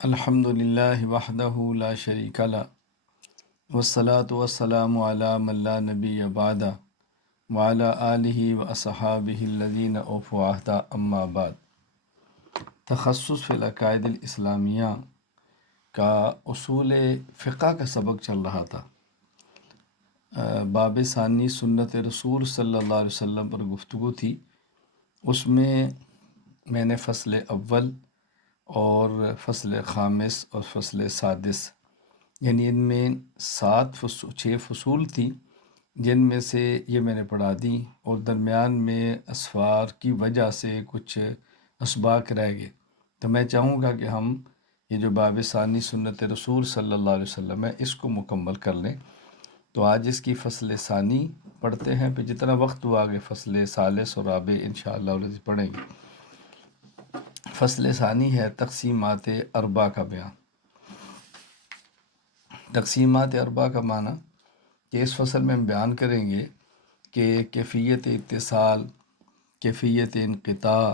الحمد للہ وحدہ لا شریک لہ والصلاة والسلام علی من لا نبی بعدہ وعلی آلہ واصحابہ الذین اوفوا عہدہ اما بعد۔ تخصص فی العقائد الاسلامیہ کا اصول فقہ کا سبق چل رہا تھا۔ باب ثانی سنت رسول صلی اللہ علیہ وسلم پر گفتگو تھی۔ اس میں نے فصل اول اور فصل خامس اور فصل سادس یعنی ان میں 6 فصول تھی، جن میں سے یہ میں نے پڑھا دی، اور درمیان میں اسفار کی وجہ سے کچھ اسباق رہ گئے۔ تو میں چاہوں گا کہ ہم یہ جو باب ثانی سنت رسول صلی اللہ علیہ وسلم ہے اس کو مکمل کر لیں۔ تو آج اس کی فصل ثانی پڑھتے ہیں، پھر جتنا وقت ہوا آگے فصل ثالث اور رابع انشاءاللہ العزیز پڑھیں گے۔ فصل ثانی ہے تقسیمات اربع کا بیان۔ تقسیمات اربع کا معنی کہ اس فصل میں ہم بیان کریں گے کہ کیفیت اتصال، کیفیت انقطاع،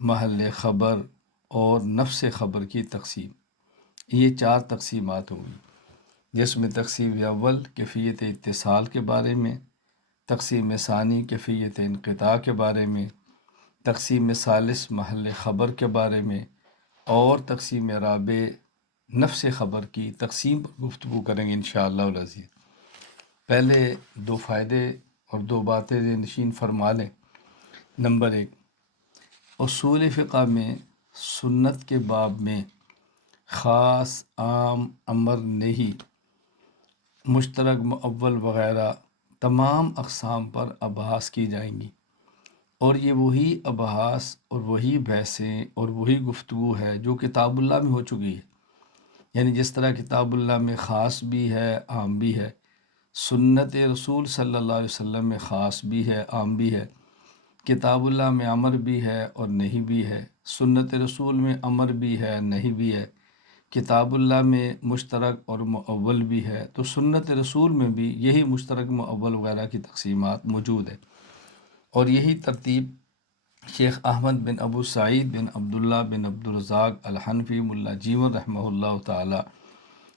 محل خبر اور نفس خبر کی تقسیم، یہ 4 تقسیمات ہوں گی، جس میں تقسیم اول کیفیت اتصال کے بارے میں، تقسیم ثانی کیفیت انقطاع کے بارے میں، تقسیم ثالث محل خبر کے بارے میں، اور تقسیم رابع نفس خبر کی تقسیم پر گفتگو کریں گے انشاءاللہ العزیز۔ پہلے 2 فائدے اور 2 باتیں نشین فرما لیں۔ نمبر 1، اصول فقہ میں سنت کے باب میں خاص، عام، امر، نہی، مشترک، مؤول وغیرہ تمام اقسام پر ابحاث کی جائیں گی، اور یہ وہی ابحاث اور وہی بحثیں اور وہی گفتگو ہے جو کتاب اللہ میں ہو چکی ہے۔ یعنی جس طرح کتاب اللہ میں خاص بھی ہے، عام بھی ہے، سنت رسول صلی اللہ علیہ وسلم میں خاص بھی ہے، عام بھی ہے۔ کتاب اللہ میں امر بھی ہے اور نہیں بھی ہے، سنت رسول میں امر بھی ہے، نہیں بھی ہے۔ کتاب اللہ میں مشترک اور مؤول بھی ہے، تو سنت رسول میں بھی یہی مشترک، مؤول وغیرہ کی تقسیمات موجود ہے۔ اور یہی ترتیب شیخ احمد بن ابو سعید بن عبداللہ بن عبدالرزاق الحنفی ملا جیون رحمہ اللہ تعالی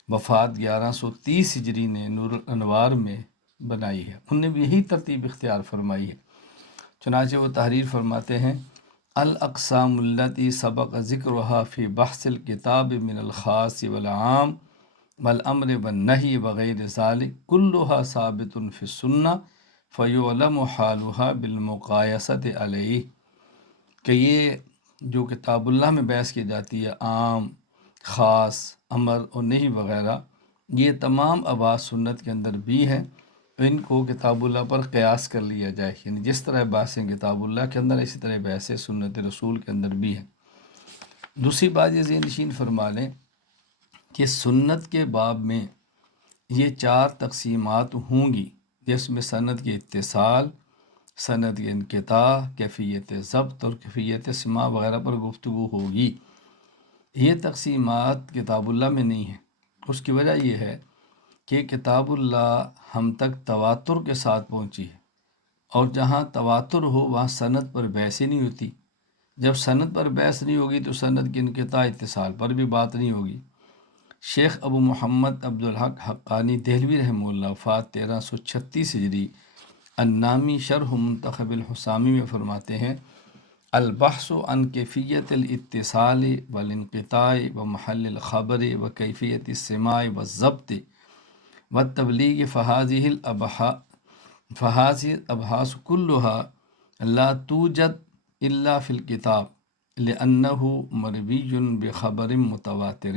وفات 1130 ہجری نے نور الانوار میں بنائی ہے۔ انہوں نے بھی یہی ترتیب اختیار فرمائی ہے۔ چنانچہ وہ تحریر فرماتے ہیں، الاقسام التی سبق ذکرها فی بحث الکتاب من الخاص والعام والامر والنہی وغیر ذلک کلها ثابت فی السنہ فیعلم حالها بالمقایسۃ علیہ، کہ یہ جو کتاب اللہ میں بحث کی جاتی ہے، عام، خاص، امر اور نہیں وغیرہ، یہ تمام ابحاث سنت کے اندر بھی ہیں، ان کو کتاب اللہ پر قیاس کر لیا جائے۔ یعنی جس طرح بحثیں کتاب اللہ کے اندر، اسی طرح بحثیں سنت رسول کے اندر بھی ہیں۔ دوسری بات یہ ذہن نشین فرما لیں کہ سنت کے باب میں یہ 4 تقسیمات ہوں گی، جس میں سند کے اتصال، سند کے انقطاع، کیفیت ضبط اور کیفیت سماع وغیرہ پر گفتگو ہوگی۔ یہ تقسیمات کتاب اللہ میں نہیں ہیں۔ اس کی وجہ یہ ہے کہ کتاب اللہ ہم تک تواتر کے ساتھ پہنچی ہے، اور جہاں تواتر ہو وہاں سند پر بحث ہی نہیں ہوتی۔ جب سند پر بحث نہیں ہوگی تو سند کی انقطاع، اتصال پر بھی بات نہیں ہوگی۔ شیخ ابو محمد عبدالحق حقانی دہلوی رحمہ اللہ وفات 1336 ہجری النامی شرح منتخب الحسامی میں فرماتے ہیں، البحث عن کیفیت الاتصال والانقطاع ومحل الخبر وکیفیت السماع والضبط والتبلیغ فهذه الابحاث كلها لا توجد الا في الكتاب لانه مروی بخبر متواتر،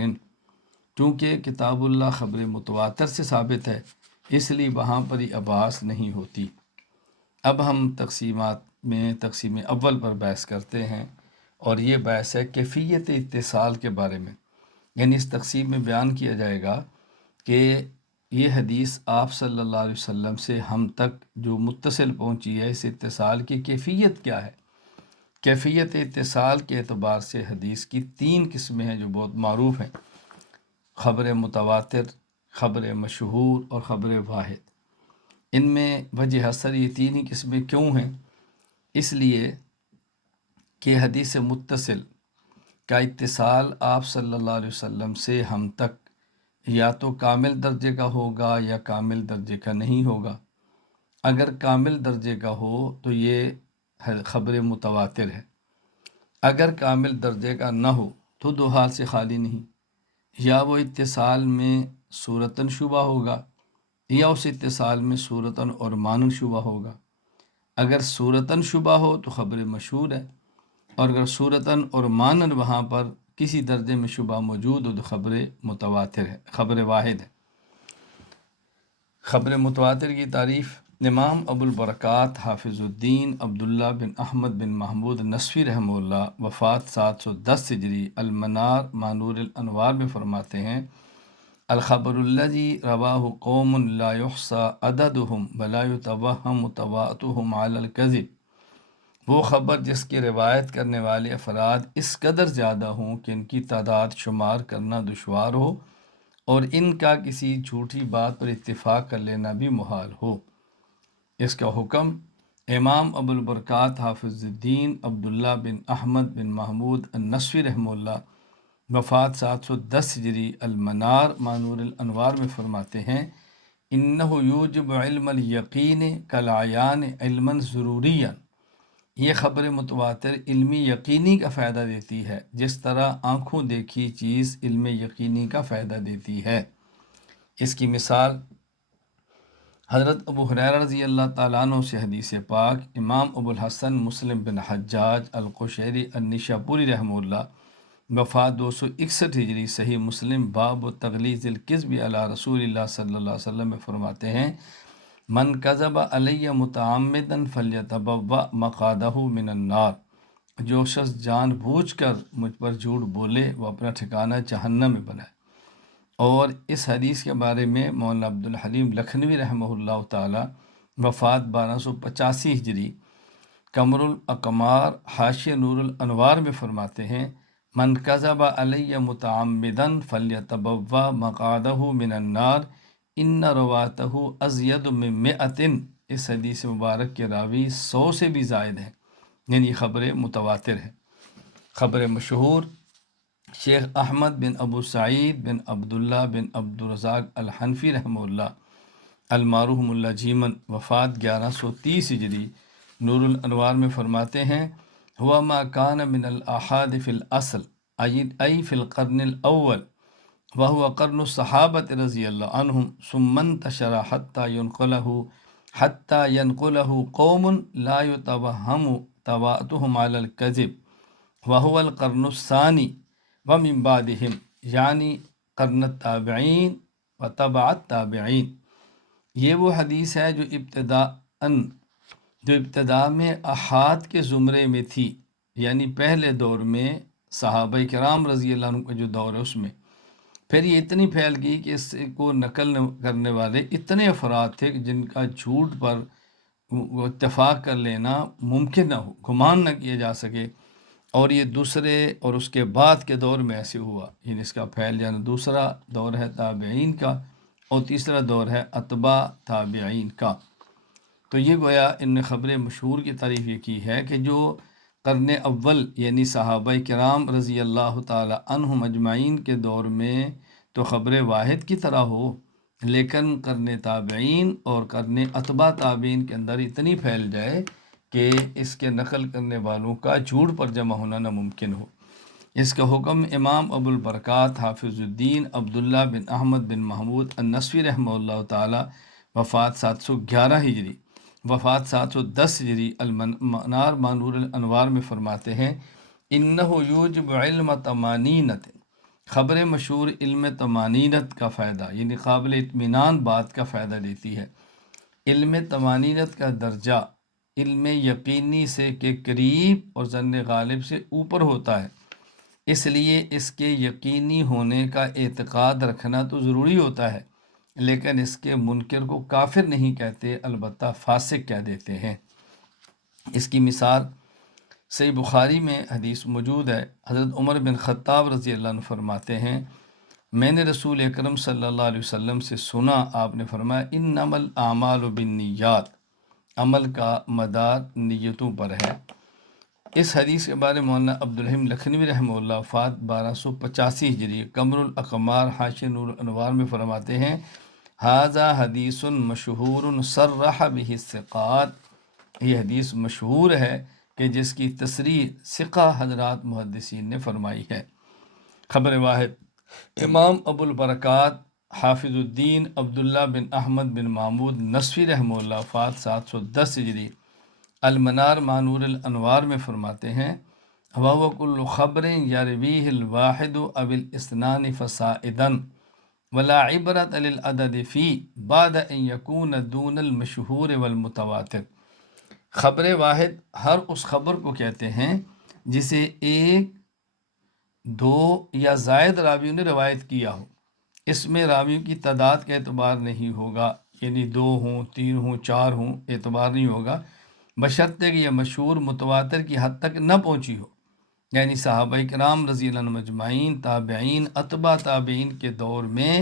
چونکہ کتاب اللہ خبر متواتر سے ثابت ہے، اس لیے وہاں پر ہی ابحاث نہیں ہوتی۔ اب ہم تقسیمات میں تقسیم اول پر بحث کرتے ہیں، اور یہ بحث ہے کیفیت اتصال کے بارے میں۔ یعنی اس تقسیم میں بیان کیا جائے گا کہ یہ حدیث آپ صلی اللہ علیہ وسلم سے ہم تک جو متصل پہنچی ہے، اس اتصال کی کیفیت کیا ہے۔ کیفیت اتصال کے اعتبار سے حدیث کی 3 قسمیں ہیں جو بہت معروف ہیں، خبر متواتر، خبر مشہور اور خبر واحد۔ ان میں وجہ حسر یہ 3 ہی قسمیں کیوں ہیں؟ اس لیے کہ حدیث متصل کا اتصال آپ صلی اللہ علیہ وسلم سے ہم تک یا تو کامل درجے کا ہوگا یا کامل درجے کا نہیں ہوگا۔ اگر کامل درجے کا ہو تو یہ خبر متواتر ہے، اگر کامل درجے کا نہ ہو تو دو حال سے خالی نہیں، یا وہ اتصال میں صورتاً شبہ ہوگا یا اس اتصال میں صورتاً اور معنن شبہ ہوگا۔ اگر صورتاً شبہ ہو تو خبر مشہور ہے، اور اگر صورتاً اور معنن وہاں پر کسی درجے میں شبہ موجود ہو تو خبر متواتر ہے، خبر واحد ہے۔ خبر متواتر کی تعریف امام ابو البرکات حافظ الدین عبداللہ بن احمد بن محمود نصفی رحمہ اللہ وفات 710 ہجری المنار مانور الانوار میں فرماتے ہیں، الخبر الذی رواہ قوم لا یحصى عددهم ولا یتوہم متواۃهم علی الکذب، وہ خبر جس کی روایت کرنے والے افراد اس قدر زیادہ ہوں کہ ان کی تعداد شمار کرنا دشوار ہو اور ان کا کسی جھوٹی بات پر اتفاق کر لینا بھی محال ہو۔ اس کا حکم امام ابو البرکات حافظ الدین عبداللہ بن احمد بن محمود النصفی رحمہ اللہ وفات 710 ہجری المنار مانور الانوار میں فرماتے ہیں، انہ یوجب علم الیقین کالعیان علما ضروریا، یہ خبر متواتر علمی یقینی کا فائدہ دیتی ہے جس طرح آنکھوں دیکھی چیز علم یقینی کا فائدہ دیتی ہے۔ اس کی مثال حضرت ابو ہریرہ رضی اللہ تعالیٰ عنہ سے حدیث پاک امام ابو الحسن مسلم بن حجاج القشیری النشاپوری رحمہ اللہ وفات 261 ہجری صحیح مسلم باب تغلیظ الکذب علی رسول اللہ صلی اللہ علیہ وسلم میں فرماتے ہیں، من کذب علی متعمدا فلیتبوأ مقعدہ من النار، جو شخص جان بوجھ کر مجھ پر جھوٹ بولے وہ اپنا ٹھکانہ جہنم میں بنائے۔ اور اس حدیث کے بارے میں مولانا عبد الحلیم لکھنوی رحمہ اللہ تعالی وفات 1285 ہجری قمر الاقمار حاشیہ نور الانوار میں فرماتے ہیں، من کذب علی متعمدا فلیتبوأ مقعدہ من النار ان رواتہ ازید من مئۃ، اس حدیث مبارک کے راوی 100 سے بھی زائد ہیں، یعنی خبر متواتر ہے۔ خبر مشہور شیخ احمد بن ابو سعید بن عبداللہ بن عبدالرزاق الحنفی رحمہ اللہ المعروف ملا جیمن وفات 1130 ہجری نور الانوار میں فرماتے ہیں، ہوا ما کان من الاحاد فی الاصل ای فی القرن الاول وهو قرن الصحابۃ رضی اللہ عنہم ثم انتشر حتى ينقله قوم لا يتوهم تواءتهم على الكذب وهو القرن الثانی ومن بعدهم، یعنی قرن التابعین وتبع التابعین۔ یہ وہ حدیث ہے جو ابتداء میں احاد کے زمرے میں تھی، یعنی پہلے دور میں صحابہ کرام رضی اللہ عنہ کا جو دور ہے اس میں، پھر یہ اتنی پھیل گئی کہ اس کو نقل کرنے والے اتنے افراد تھے کہ جن کا جھوٹ پر اتفاق کر لینا ممکن نہ ہو، گمان نہ کیا جا سکے، اور یہ دوسرے اور اس کے بعد کے دور میں ایسے ہوا، یعنی اس کا پھیل جانا۔ دوسرا دور ہے تابعین کا اور تیسرا دور ہے اتباع تابعین کا۔ تو یہ گویا ان نے خبر مشہور کی تعریف یہ کی ہے کہ جو قرن اول یعنی صحابہ کرام رضی اللہ تعالی عنہم اجمعین کے دور میں تو خبر واحد کی طرح ہو، لیکن قرن تابعین اور قرن اتباع تابعین کے اندر اتنی پھیل جائے کہ اس کے نقل کرنے والوں کا جھوٹ پر جمع ہونا ناممکن ہو۔ اس کا حکم امام ابو البرکات حافظ الدین عبداللہ بن احمد بن محمود النصفی رحمہ اللہ تعالی وفات 711 ہجری وفات 710 ہجری المنار مانور الانوار میں فرماتے ہیں، انہ یوجب علم طمانینت، خبر مشہور علم طمانینت کا فائدہ یعنی قابل اطمینان بات کا فائدہ دیتی ہے۔ علم طمانینت کا درجہ علم یقینی سے کے قریب اور ظن غالب سے اوپر ہوتا ہے، اس لیے اس کے یقینی ہونے کا اعتقاد رکھنا تو ضروری ہوتا ہے، لیکن اس کے منکر کو کافر نہیں کہتے، البتہ فاسق کہہ دیتے ہیں۔ اس کی مثال صحیح بخاری میں حدیث موجود ہے، حضرت عمر بن خطاب رضی اللہ عنہ فرماتے ہیں، میں نے رسول اکرم صلی اللہ علیہ وسلم سے سنا، آپ نے فرمایا، انما الاعمال بالنیات، عمل کا مدار نیتوں پر ہے، اس حدیث کے بارے میں مولانا عبدالرحیم لکھنوی رحمہ اللہ وفات 1285 ہجری قمر الاقمار حاشیہ نور الانوار میں فرماتے ہیں ھذا حدیث مشہور صرح بہ الثقات، یہ حدیث مشہور ہے کہ جس کی تصریح ثقہ حضرات محدثین نے فرمائی ہے۔ خبر واحد، امام ابو البرکات حافظ الدین عبداللہ بن احمد بن محمود نصفی رحمہ اللہ وفات 710 ہجری المنار مانور الانوار میں فرماتے ہیں وَهُوَ كُلُّ خَبْرٍ يَرْوِيهِ الْوَاحِدُ أَوِ الْإِثْنَانِ فَصَائِدًا وَلَا عِبْرَةَ لِلْعَدَدِ فِيهِ بعد أن يكون دون المشہور والمتواتر۔ خبر واحد ہر اس خبر کو کہتے ہیں جسے ایک، دو یا زائد راویوں نے روایت کیا ہو، اس میں راویوں کی تعداد کا اعتبار نہیں ہوگا، یعنی 2 ہوں، 3 ہوں، 4 ہوں، اعتبار نہیں ہوگا، بشرطے کہ یہ مشہور متواتر کی حد تک نہ پہنچی ہو، یعنی صحابہ کرام رضی اللہ عنہم اجمعین، تابعین، اتباع تابعین کے دور میں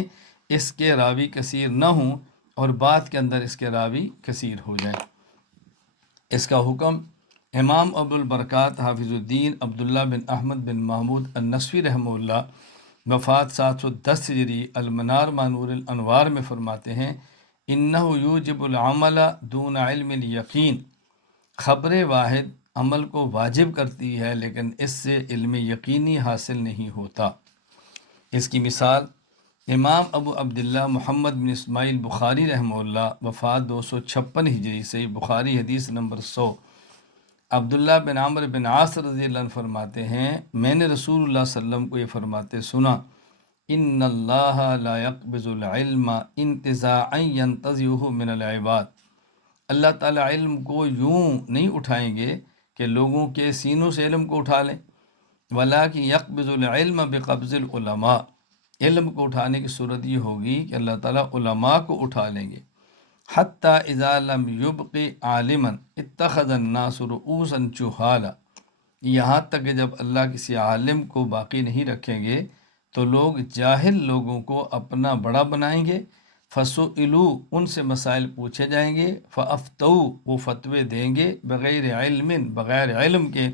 اس کے راوی کثیر نہ ہوں اور بعد کے اندر اس کے راوی کثیر ہو جائیں۔ اس کا حکم امام ابو البرکات حافظ الدین عبداللہ بن احمد بن محمود النصفی رحمہ اللہ وفات 710 ہجری المنار مانور الانوار میں فرماتے ہیں انہ یوجب العمل دون علم الیقین، خبر واحد عمل کو واجب کرتی ہے لیکن اس سے علم یقینی حاصل نہیں ہوتا۔ اس کی مثال امام ابو عبداللہ محمد بن اسماعیل بخاری رحمہ اللہ وفات 256 ہجری صحیح بخاری حدیث نمبر 100، عبداللہ بن عمرو بن عاص رضی اللہ عنہ فرماتے ہیں میں نے رسول اللہ صلی اللہ علیہ وسلم کو یہ فرماتے سنا ان اللہ لا يقبض العلم انتزاعا ينتزعه من العباد، اللہ تعالیٰ علم کو یوں نہیں اٹھائیں گے کہ لوگوں کے سینوں سے علم کو اٹھا لیں، ولاکن یقبض العلم بقبض العلماء، علم کو اٹھانے کی صورت یہ ہوگی کہ اللہ تعالیٰ علماء کو اٹھا لیں گے، حتی اذا لم یبق عالما اتخذ الناس رؤوسا جہالا، یہاں تک کہ جب اللہ کسی عالم کو باقی نہیں رکھیں گے تو لوگ جاہل لوگوں کو اپنا بڑا بنائیں گے، فسئلوا ان سے مسائل پوچھے جائیں گے، فافتوا وہ فتوے دیں گے بغیر علم بغیر علم کے،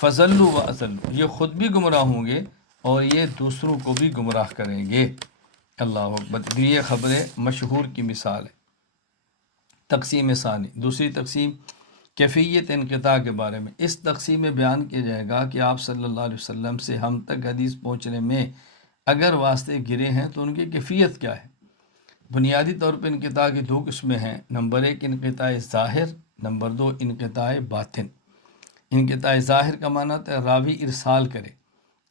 فضلوا واضلوا یہ خود بھی گمراہ ہوں گے اور یہ دوسروں کو بھی گمراہ کریں گے۔ اللہ اکبر، یہ خبر مشہور کی مثال ہے۔ تقسیم ثانی، دوسری تقسیم کیفیت انقطاع کے بارے میں۔ اس تقسیم میں بیان کیا جائے گا کہ آپ صلی اللہ علیہ وسلم سے ہم تک حدیث پہنچنے میں اگر واسطے گرے ہیں تو ان کی کیفیت کیا ہے۔ بنیادی طور پر انقطاع کی 2 قسمیں ہیں، نمبر 1 انقطاع ظاہر، نمبر 2 انقطاع باطن۔ انقطاع ظاہر کا معنی ہوتا ہے راوی ارسال کرے،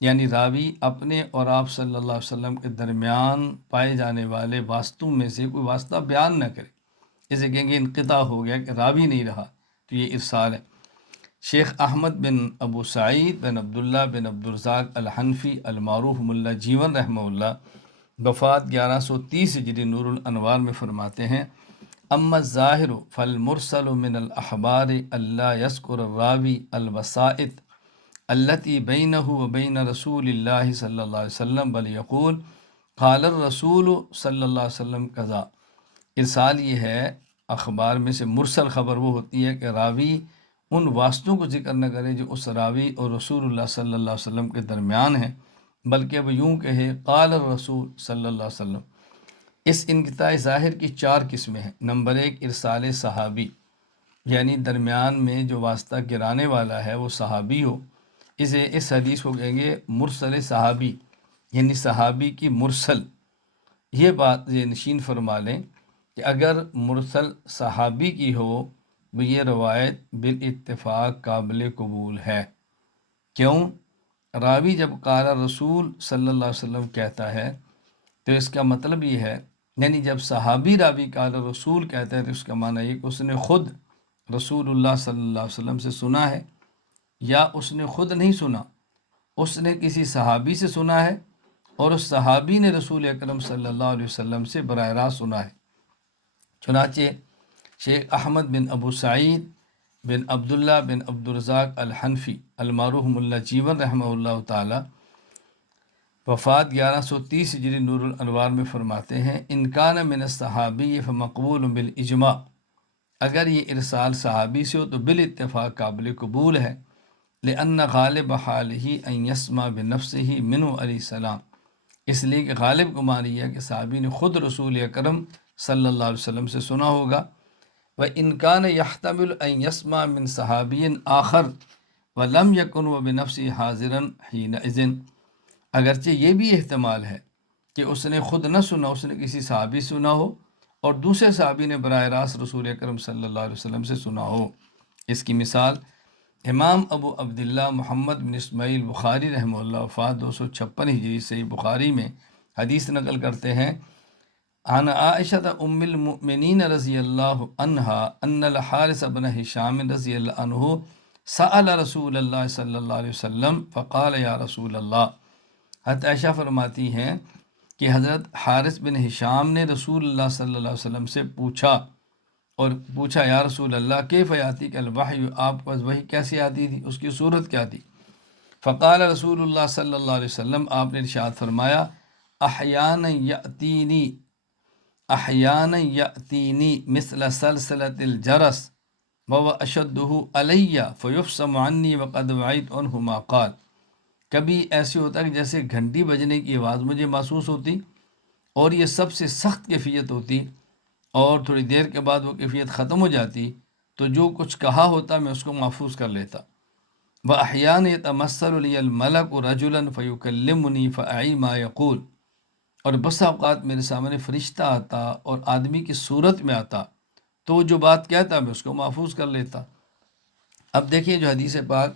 یعنی راوی اپنے اور آپ صلی اللہ علیہ وسلم کے درمیان پائے جانے والے واسطوں میں سے کوئی واسطہ بیان نہ کرے، اسے کہیں گے انقطاع ہو گیا کہ راوی نہیں رہا، تو یہ ارسال ہے۔ شیخ احمد بن ابو سعید بن عبداللہ بن عبدالرزاق الحنفی المعروف ملا جیون رحمہ اللہ وفات 1130 ہجری نور الانوار میں فرماتے ہیں اما الظاہر فالمرسل من الاخبار اللہ یذکر الراوی الوسائط التي بینہ وبین رسول اللہ صلی اللہ علیہ وسلم بل یقول قال الرسول صلی اللہ علیہ وسلم کذا۔ ارسال یہ ہے اخبار میں سے مرسل خبر وہ ہوتی ہے کہ راوی ان واسطوں کو ذکر نہ کرے جو اس راوی اور رسول اللہ صلی اللہ علیہ وسلم کے درمیان ہیں، بلکہ وہ یوں کہے قال الرسول صلی اللہ علیہ وسلم۔ اس انقطاع ظاہر کی 4 قسمیں ہیں۔ نمبر 1 ارسال صحابی، یعنی درمیان میں جو واسطہ گرانے والا ہے وہ صحابی ہو، اس حدیث کو کہیں گے مرسل صحابی، یعنی صحابی کی مرسل۔ یہ بات یہ نشین فرما لیں کہ اگر مرسل صحابی کی ہو وہ یہ روایت بالاتفاق قابل قبول ہے۔ کیوں؟ راوی جب قال رسول صلی اللہ علیہ وسلم کہتا ہے تو اس کا مطلب یہ ہے، یعنی جب صحابی راوی قال رسول کہتا ہے تو اس کا معنی یہ کہ اس نے خود رسول اللہ صلی اللہ علیہ وسلم سے سنا ہے، یا اس نے خود نہیں سنا، اس نے کسی صحابی سے سنا ہے اور اس صحابی نے رسول اکرم صلی اللہ علیہ وسلم سے براہ راست سنا ہے۔ چنانچہ شیخ احمد بن ابو سعید بن عبداللہ بن عبدالرزاق الحنفی المعروف ملا جیون رحمہ اللہ تعالی وفات 1130 ہجری نور الانوار میں فرماتے ہیں ان کان من الصحابی فمقبول بالاجماع، اگر یہ ارسال صحابی سے ہو تو بالاتفاق قابل قبول ہے، لأن غالب حالہ ان یسمع بنفسہ منہ علیہ السلام، اس لیے کہ غالب گمان یہ ہے کہ صحابی نے خود رسول اکرم صلی اللہ علیہ وسلم سے سنا ہوگا۔ وَإِنْ كَانَ يَحْتَمِلُ أَنْ يَسْمَعَ مِنْ صَحَابِيٍّ آخر وَلَمْ يَكُنْ وَبِنَفْسِهِ حَاضِرًا حِينَئِذٍ، اگرچہ یہ بھی احتمال ہے کہ اس نے خود نہ سنا، اس نے کسی صحابی سنا ہو اور دوسرے صحابی نے براہ راست رسول اکرم صلی اللہ علیہ وسلم سے سنا ہو۔ اس کی مثال امام ابو عبداللہ محمد بن اسماعیل بخاری رحمہ اللہ وفات 256 ہجری صحیح بخاری میں حدیث نقل کرتے ہیں، عن عائشہ ام المؤمنین رضی اللہ عنہا ان الحارث بن ہشام رضی اللہ عنہ سأل رسول اللہ صلی اللہ علیہ وسلم فقال یا رسول اللہ، حضرت عائشہ فرماتی ہیں کہ حضرت حارث بن ہشام نے رسول اللہ صلی اللہ علیہ وسلم سے پوچھا یا رسول اللہ کیف یاتی کا الوحی، آپ کو وحی کیسے آتی تھی، اس کی صورت کیا تھی؟ فقال رسول اللہ صلی اللہ علیہ وسلم، آپ نے ارشاد فرمایا، احیانا یأتینی مثل سلسلۃ الجرس وهو اشدہ علی فیفصم عنی وقد وعیت عنہ ما قال، کبھی ایسے ہوتا ہے کہ جیسے گھنٹی بجنے کی آواز مجھے محسوس ہوتی اور یہ سب سے سخت کیفیت ہوتی، اور تھوڑی دیر کے بعد وہ کیفیت ختم ہو جاتی تو جو کچھ کہا ہوتا میں اس کو محفوظ کر لیتا۔ وَأَحْيَانًا يَتَمَثَّلُ لِيَ الْمَلَكُ رَجُلًا فَيُكَلِّمُنِي فَأَعِي مَا يَقُولُ، اور بس اوقات میرے سامنے فرشتہ آتا اور آدمی کی صورت میں آتا تو وہ جو بات کہتا میں اس کو محفوظ کر لیتا۔ اب دیکھیے جو حدیث پاک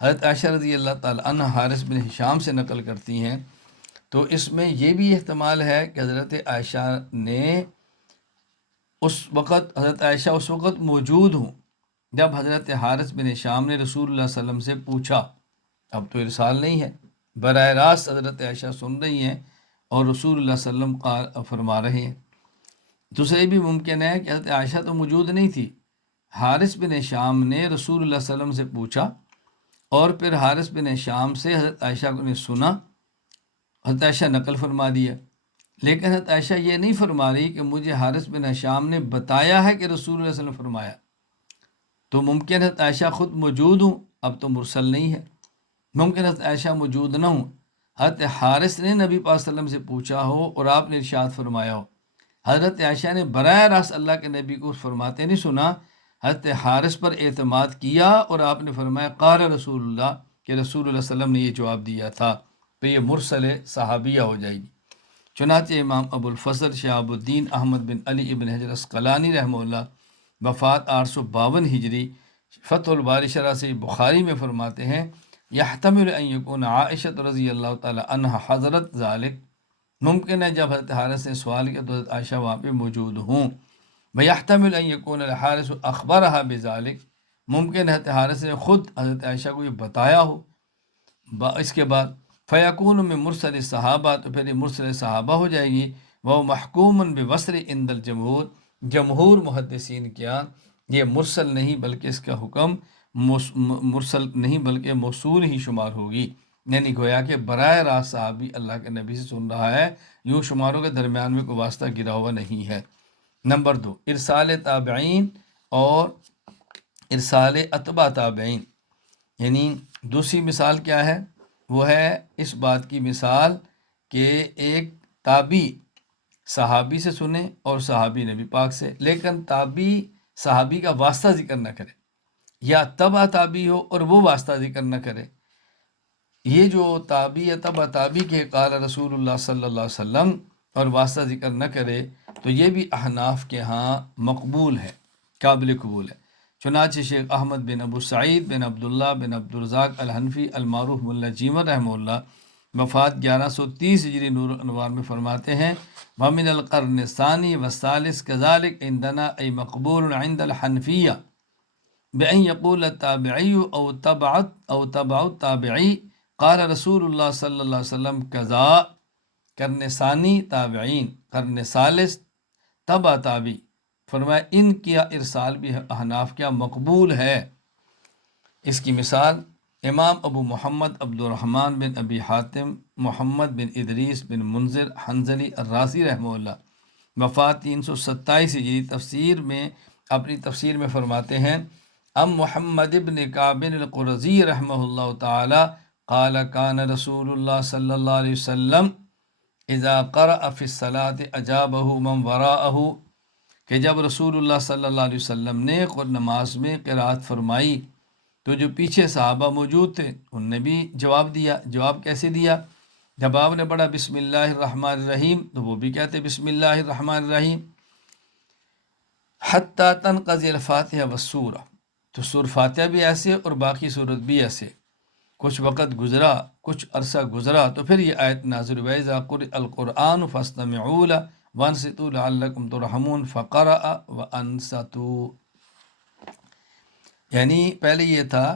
حضرت عائشہ رضی اللہ تعالی عنہ حارث بن ہشام سے نقل کرتی ہیں، تو اس میں یہ بھی احتمال ہے کہ حضرت عائشہ نے اس وقت موجود ہوں جب حضرت حارث بن ہشام نے رسول اللہ صلی اللہ علیہ وسلم سے پوچھا۔ اب تو ارسال نہیں ہے، براہ راست حضرت عائشہ سن رہی ہیں اور رسول اللہ صلی اللہ علیہ وسلم فرما رہے ہیں۔ دوسرے بھی ممکن ہے کہ حضرت عائشہ تو موجود نہیں تھی، حارث بن ہشام نے رسول اللہ صلی اللہ علیہ وسلم سے پوچھا اور پھر حارث بن ہشام سے حضرت عائشہ نے سنا، حضرت عائشہ نقل فرما دیا، لیکن حضرت عائشہ یہ نہیں فرما رہی کہ مجھے حارث بن ہشام نے بتایا ہے کہ رسول اللہ صلی اللہ علیہ وسلم نے فرمایا، تو ممکن حضرت عائشہ خود موجود ہوں، اب تو مرسل نہیں ہے، ممکن حضرت عائشہ موجود نہ ہوں، حضرت حارث نے نبی پاک صلی اللہ علیہ وسلم سے پوچھا ہو اور آپ نے ارشاد فرمایا ہو، حضرت عائشہ نے براہ راست اللہ کے نبی کو فرماتے نہیں سنا، حضرت حارث پر اعتماد کیا اور آپ نے فرمایا قال رسول اللہ، کہ رسول اللہ صلی اللہ علیہ وسلم نے یہ جواب دیا تھا، تو یہ مرسل صحابیہ ہو جائے گی۔ چنانچہ امام ابو الفضل شہاب الدین احمد بن علی ابن حجر عسقلانی رحمہ اللہ وفات 852 ہجری فتح الباری شرح سے بخاری میں فرماتے ہیں، یحتمل ان یکون عائشہ رضی اللہ تعالی عنہ حضرت ذالک، ممکن ہے جب حضرت حارث نے سوال کیا تو حضرت عائشہ وہاں پہ موجود ہوں۔ وَيَحْتَمِلُ أَن يَكُونَ الْحَارِثُ أَخْبَرَهَا بِذَلِكَ، ممکن ہے حضرت حارث نے خود حضرت عائشہ کو یہ بتایا ہو۔ اس کے بعد فَيَكُونُ مِن مُرْسَلِ صحابہ، تو پھر یہ مرسل صحابہ ہو جائے گی۔ وَهُوَ مَحْكُومٌ بِوَصْلِ عِندَ الْجُمْهُور، جمہور محدثین کیا یہ مرسل نہیں بلکہ اس کا حکم مرسل نہیں بلکہ موصول ہی شمار ہوگی، یعنی گویا کہ براہ راست صحابی اللہ کے نبی سے سن رہا ہے، یوں شماروں کے درمیان میں کوئی واسطہ گرا ہوا نہیں ہے۔ نمبر 2، ارسال تابعین اور ارسال اتباع تابعین، یعنی دوسری مثال کیا ہے؟ وہ ہے اس بات کی مثال کہ ایک تابعی صحابی سے سنے اور صحابی نبی پاک سے، لیکن تابعی صحابی کا واسطہ ذکر نہ کرے، یا تبع تابعی ہو اور وہ واسطہ ذکر نہ کرے۔ یہ جو تابعی یا تبع تابعی کے قال رسول اللہ صلی اللہ علیہ وسلم اور واسطہ ذکر نہ کرے تو یہ بھی احناف کے ہاں مقبول ہے، قابل قبول ہے۔ چنانچہ شیخ احمد بن ابو سعید بن عبداللہ بن عبدالرزاق الحنفی المعروف ملا جیمر رحمہ اللہ وفات 1130 ہجری نور الانوار میں فرماتے ہیں، وَمِنَ الْقَرْنِ الثَّانِي وَالثَّالِثِ كَذَلِكَ عِنْدَنَا أَيْ مَقْبُولٌ عِنْدَ الْحَنْفِيَّةِ بأن يقول التابعی او تبع التابعی قال رسول اللہ صلی اللہ علیہ وسلم کذا، قرن ثانی تابعین، قرن ثالث تبع تابعی، فرمایا ان کیا ارسال بھی احناف کیا مقبول ہے۔ اس کی مثال امام ابو محمد عبد الرحمن بن ابی حاتم محمد بن ادریس بن منذر حنظلی الرازی رحمہ اللہ وفات 327 ہجری تفسیر میں اپنی تفسیر میں فرماتے ہیں، ام محمد ابن کعب القرظی رحمہ اللہ تعالی قال کان رسول اللہ صلی اللہ علیہ وسلم اذا قرأ فی الصلاة اجابہ من وراءہ، کہ جب رسول اللہ صلی اللہ علیہ وسلم نے نماز میں قرأت فرمائی تو جو پیچھے صحابہ موجود تھے ان نے بھی جواب دیا۔ جواب کیسے دیا؟ جب آپ نے پڑھا بسم اللہ الرحمن الرحیم تو وہ بھی کہتے بسم اللہ الرحمن الرحیم، حتی تنقضی الفاتحہ والسورہ، تو سورہ فاتحہ بھی ایسے اور باقی سورت بھی ایسے۔ کچھ وقت گزرا، کچھ عرصہ گزرا تو پھر یہ آیت نازل ہوئی، وَإِذَا قُرِئَ الْقُرْآنُ فَاسْتَمِعُوا لَهُ وَأَنصِتُوا لَعَلَّكُمْ تُرْحَمُونَ فَقَرَأَ وَأَنصَتُوا۔ یعنی پہلے یہ تھا،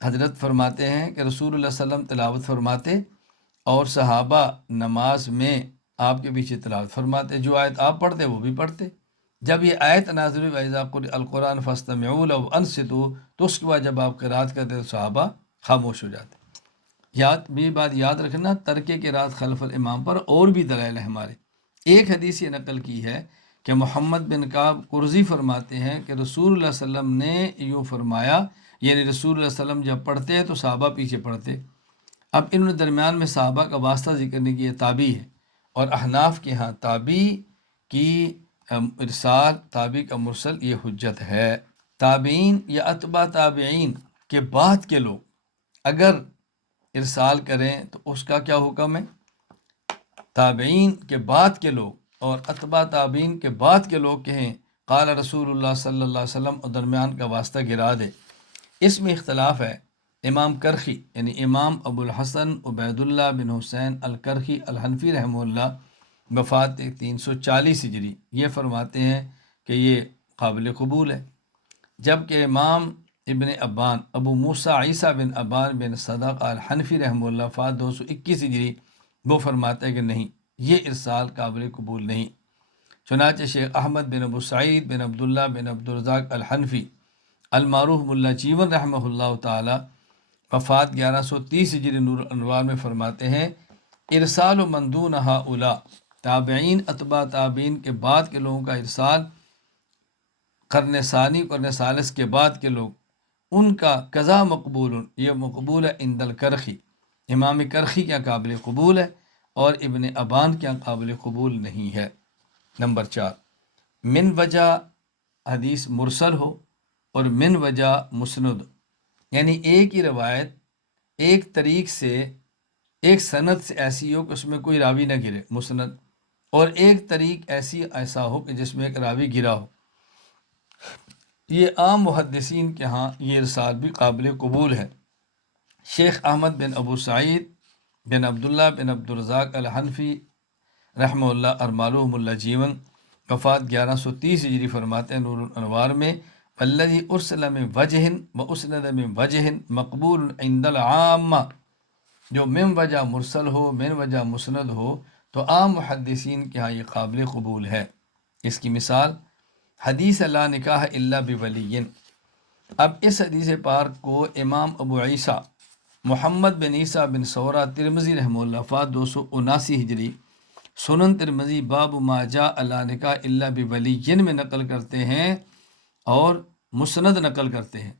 حضرت فرماتے ہیں کہ رسول اللہ صلی اللہ علیہ وسلم تلاوت فرماتے اور صحابہ نماز میں آپ کے پیچھے تلاوت فرماتے، جو آیت آپ پڑھتے وہ بھی پڑھتے۔ جب یہ آیت نازل ہوئی وَإِذَا قُرِئَ الْقُرْآنُ فَاسْتَمِعُوا لَهُ وَأَنصِتُوا، تو اس کے بعد جب آپ قرأت کرتے تو صحابہ خاموش ہو جاتے۔ یہ بات یاد رکھنا، ترک قرأت خلف الامام پر اور بھی دلائل ہیں ہمارے۔ ایک حدیث یہ نقل کی ہے کہ محمد بن کعب قرظی فرماتے ہیں کہ رسول اللہ صلی اللہ علیہ وسلم نے یوں فرمایا، یعنی رسول اللہ صلی اللہ علیہ وسلم جب پڑھتے تو صحابہ پیچھے پڑھتے۔ اب ان درمیان میں صحابہ کا واسطہ ذکر کرنے کی یہ تابعی ہے، اور احناف کے ہاں تابعی کی ارسال، تابعی کا مرسل یہ حجت ہے۔ تابعین یا اتباع تابعین کے بعد کے لوگ اگر ارسال کریں تو اس کا کیا حکم ہے؟ تابعین کے بعد کے لوگ اور اتباع تابعین کے بعد کے لوگ کہیں قال رسول اللہ صلی اللہ علیہ وسلم اور درمیان کا واسطہ گرا دے۔ اس میں اختلاف ہے۔ امام کرخی یعنی امام ابو الحسن عبید اللہ بن حسین الکرخی الحنفی رحمہ اللہ، وفات 340 ہجری، یہ فرماتے ہیں کہ یہ قابل قبول ہے، جبکہ امام ابن ابان ابو موسیٰ عیسیٰ بن ابان بن صدق الحنفی رحمہ اللہ، وفات 221 ہجری، وہ فرماتے ہیں کہ نہیں، یہ ارسال قابل قبول نہیں۔ چنانچہ شیخ احمد بن ابو سعید بن عبداللہ بن عبدالرزاق الحنفی المعروف ملا جیون رحمہ اللہ تعالی، وفات 1130 ہجری، نور الانوار میں فرماتے ہیں ارسال من دون ہؤلاء، تابعین اتباع تابعین کے بعد کے لوگوں کا ارسال، قرن ثانی قرن ثالث کے بعد کے لوگ، ان کا قضا مقبول، یہ مقبول ہے عند الکرخی، امام کرخی کیا قابل قبول ہے اور ابن ابان کیا قابل قبول نہیں ہے۔ نمبر 4، من وجہ حدیث مرسل ہو اور من وجہ مسند، یعنی ایک ہی روایت ایک طریق سے، ایک سند سے ایسی ہو کہ اس میں کوئی راوی نہ گرے، مسند، اور ایک طریق ایسا ہو کہ جس میں ایک راوی گرا ہو، یہ عام محدثین کے ہاں یہ ارسال بھی قابل قبول ہے۔ شیخ احمد بن ابو سعید بن عبداللہ بن عبدالرزاق الحنفی رحمہ اللہ المعروف ملا جیون، وفات 1130 ہجری، فرماتے ہیں نور الانوار میں الذی ارسل من وجہ و اسند من وجہ مقبول عند العامہ، جو من وجہ مرسل ہو، من وجہ مسند ہو تو عام محدثین کے ہاں یہ قابل قبول ہے۔ اس کی مثال حدیث لا نکاح الا بولی۔ اب اس حدیث پاک کو امام ابو عیسیٰ محمد بن عیسیٰ بن ثورہ ترمذی رحمہ اللہ، وفات 279 ہجری، سنن ترمذی باب ما جاء لا نکاح الا بولی میں نقل کرتے ہیں اور مسند نقل کرتے ہیں۔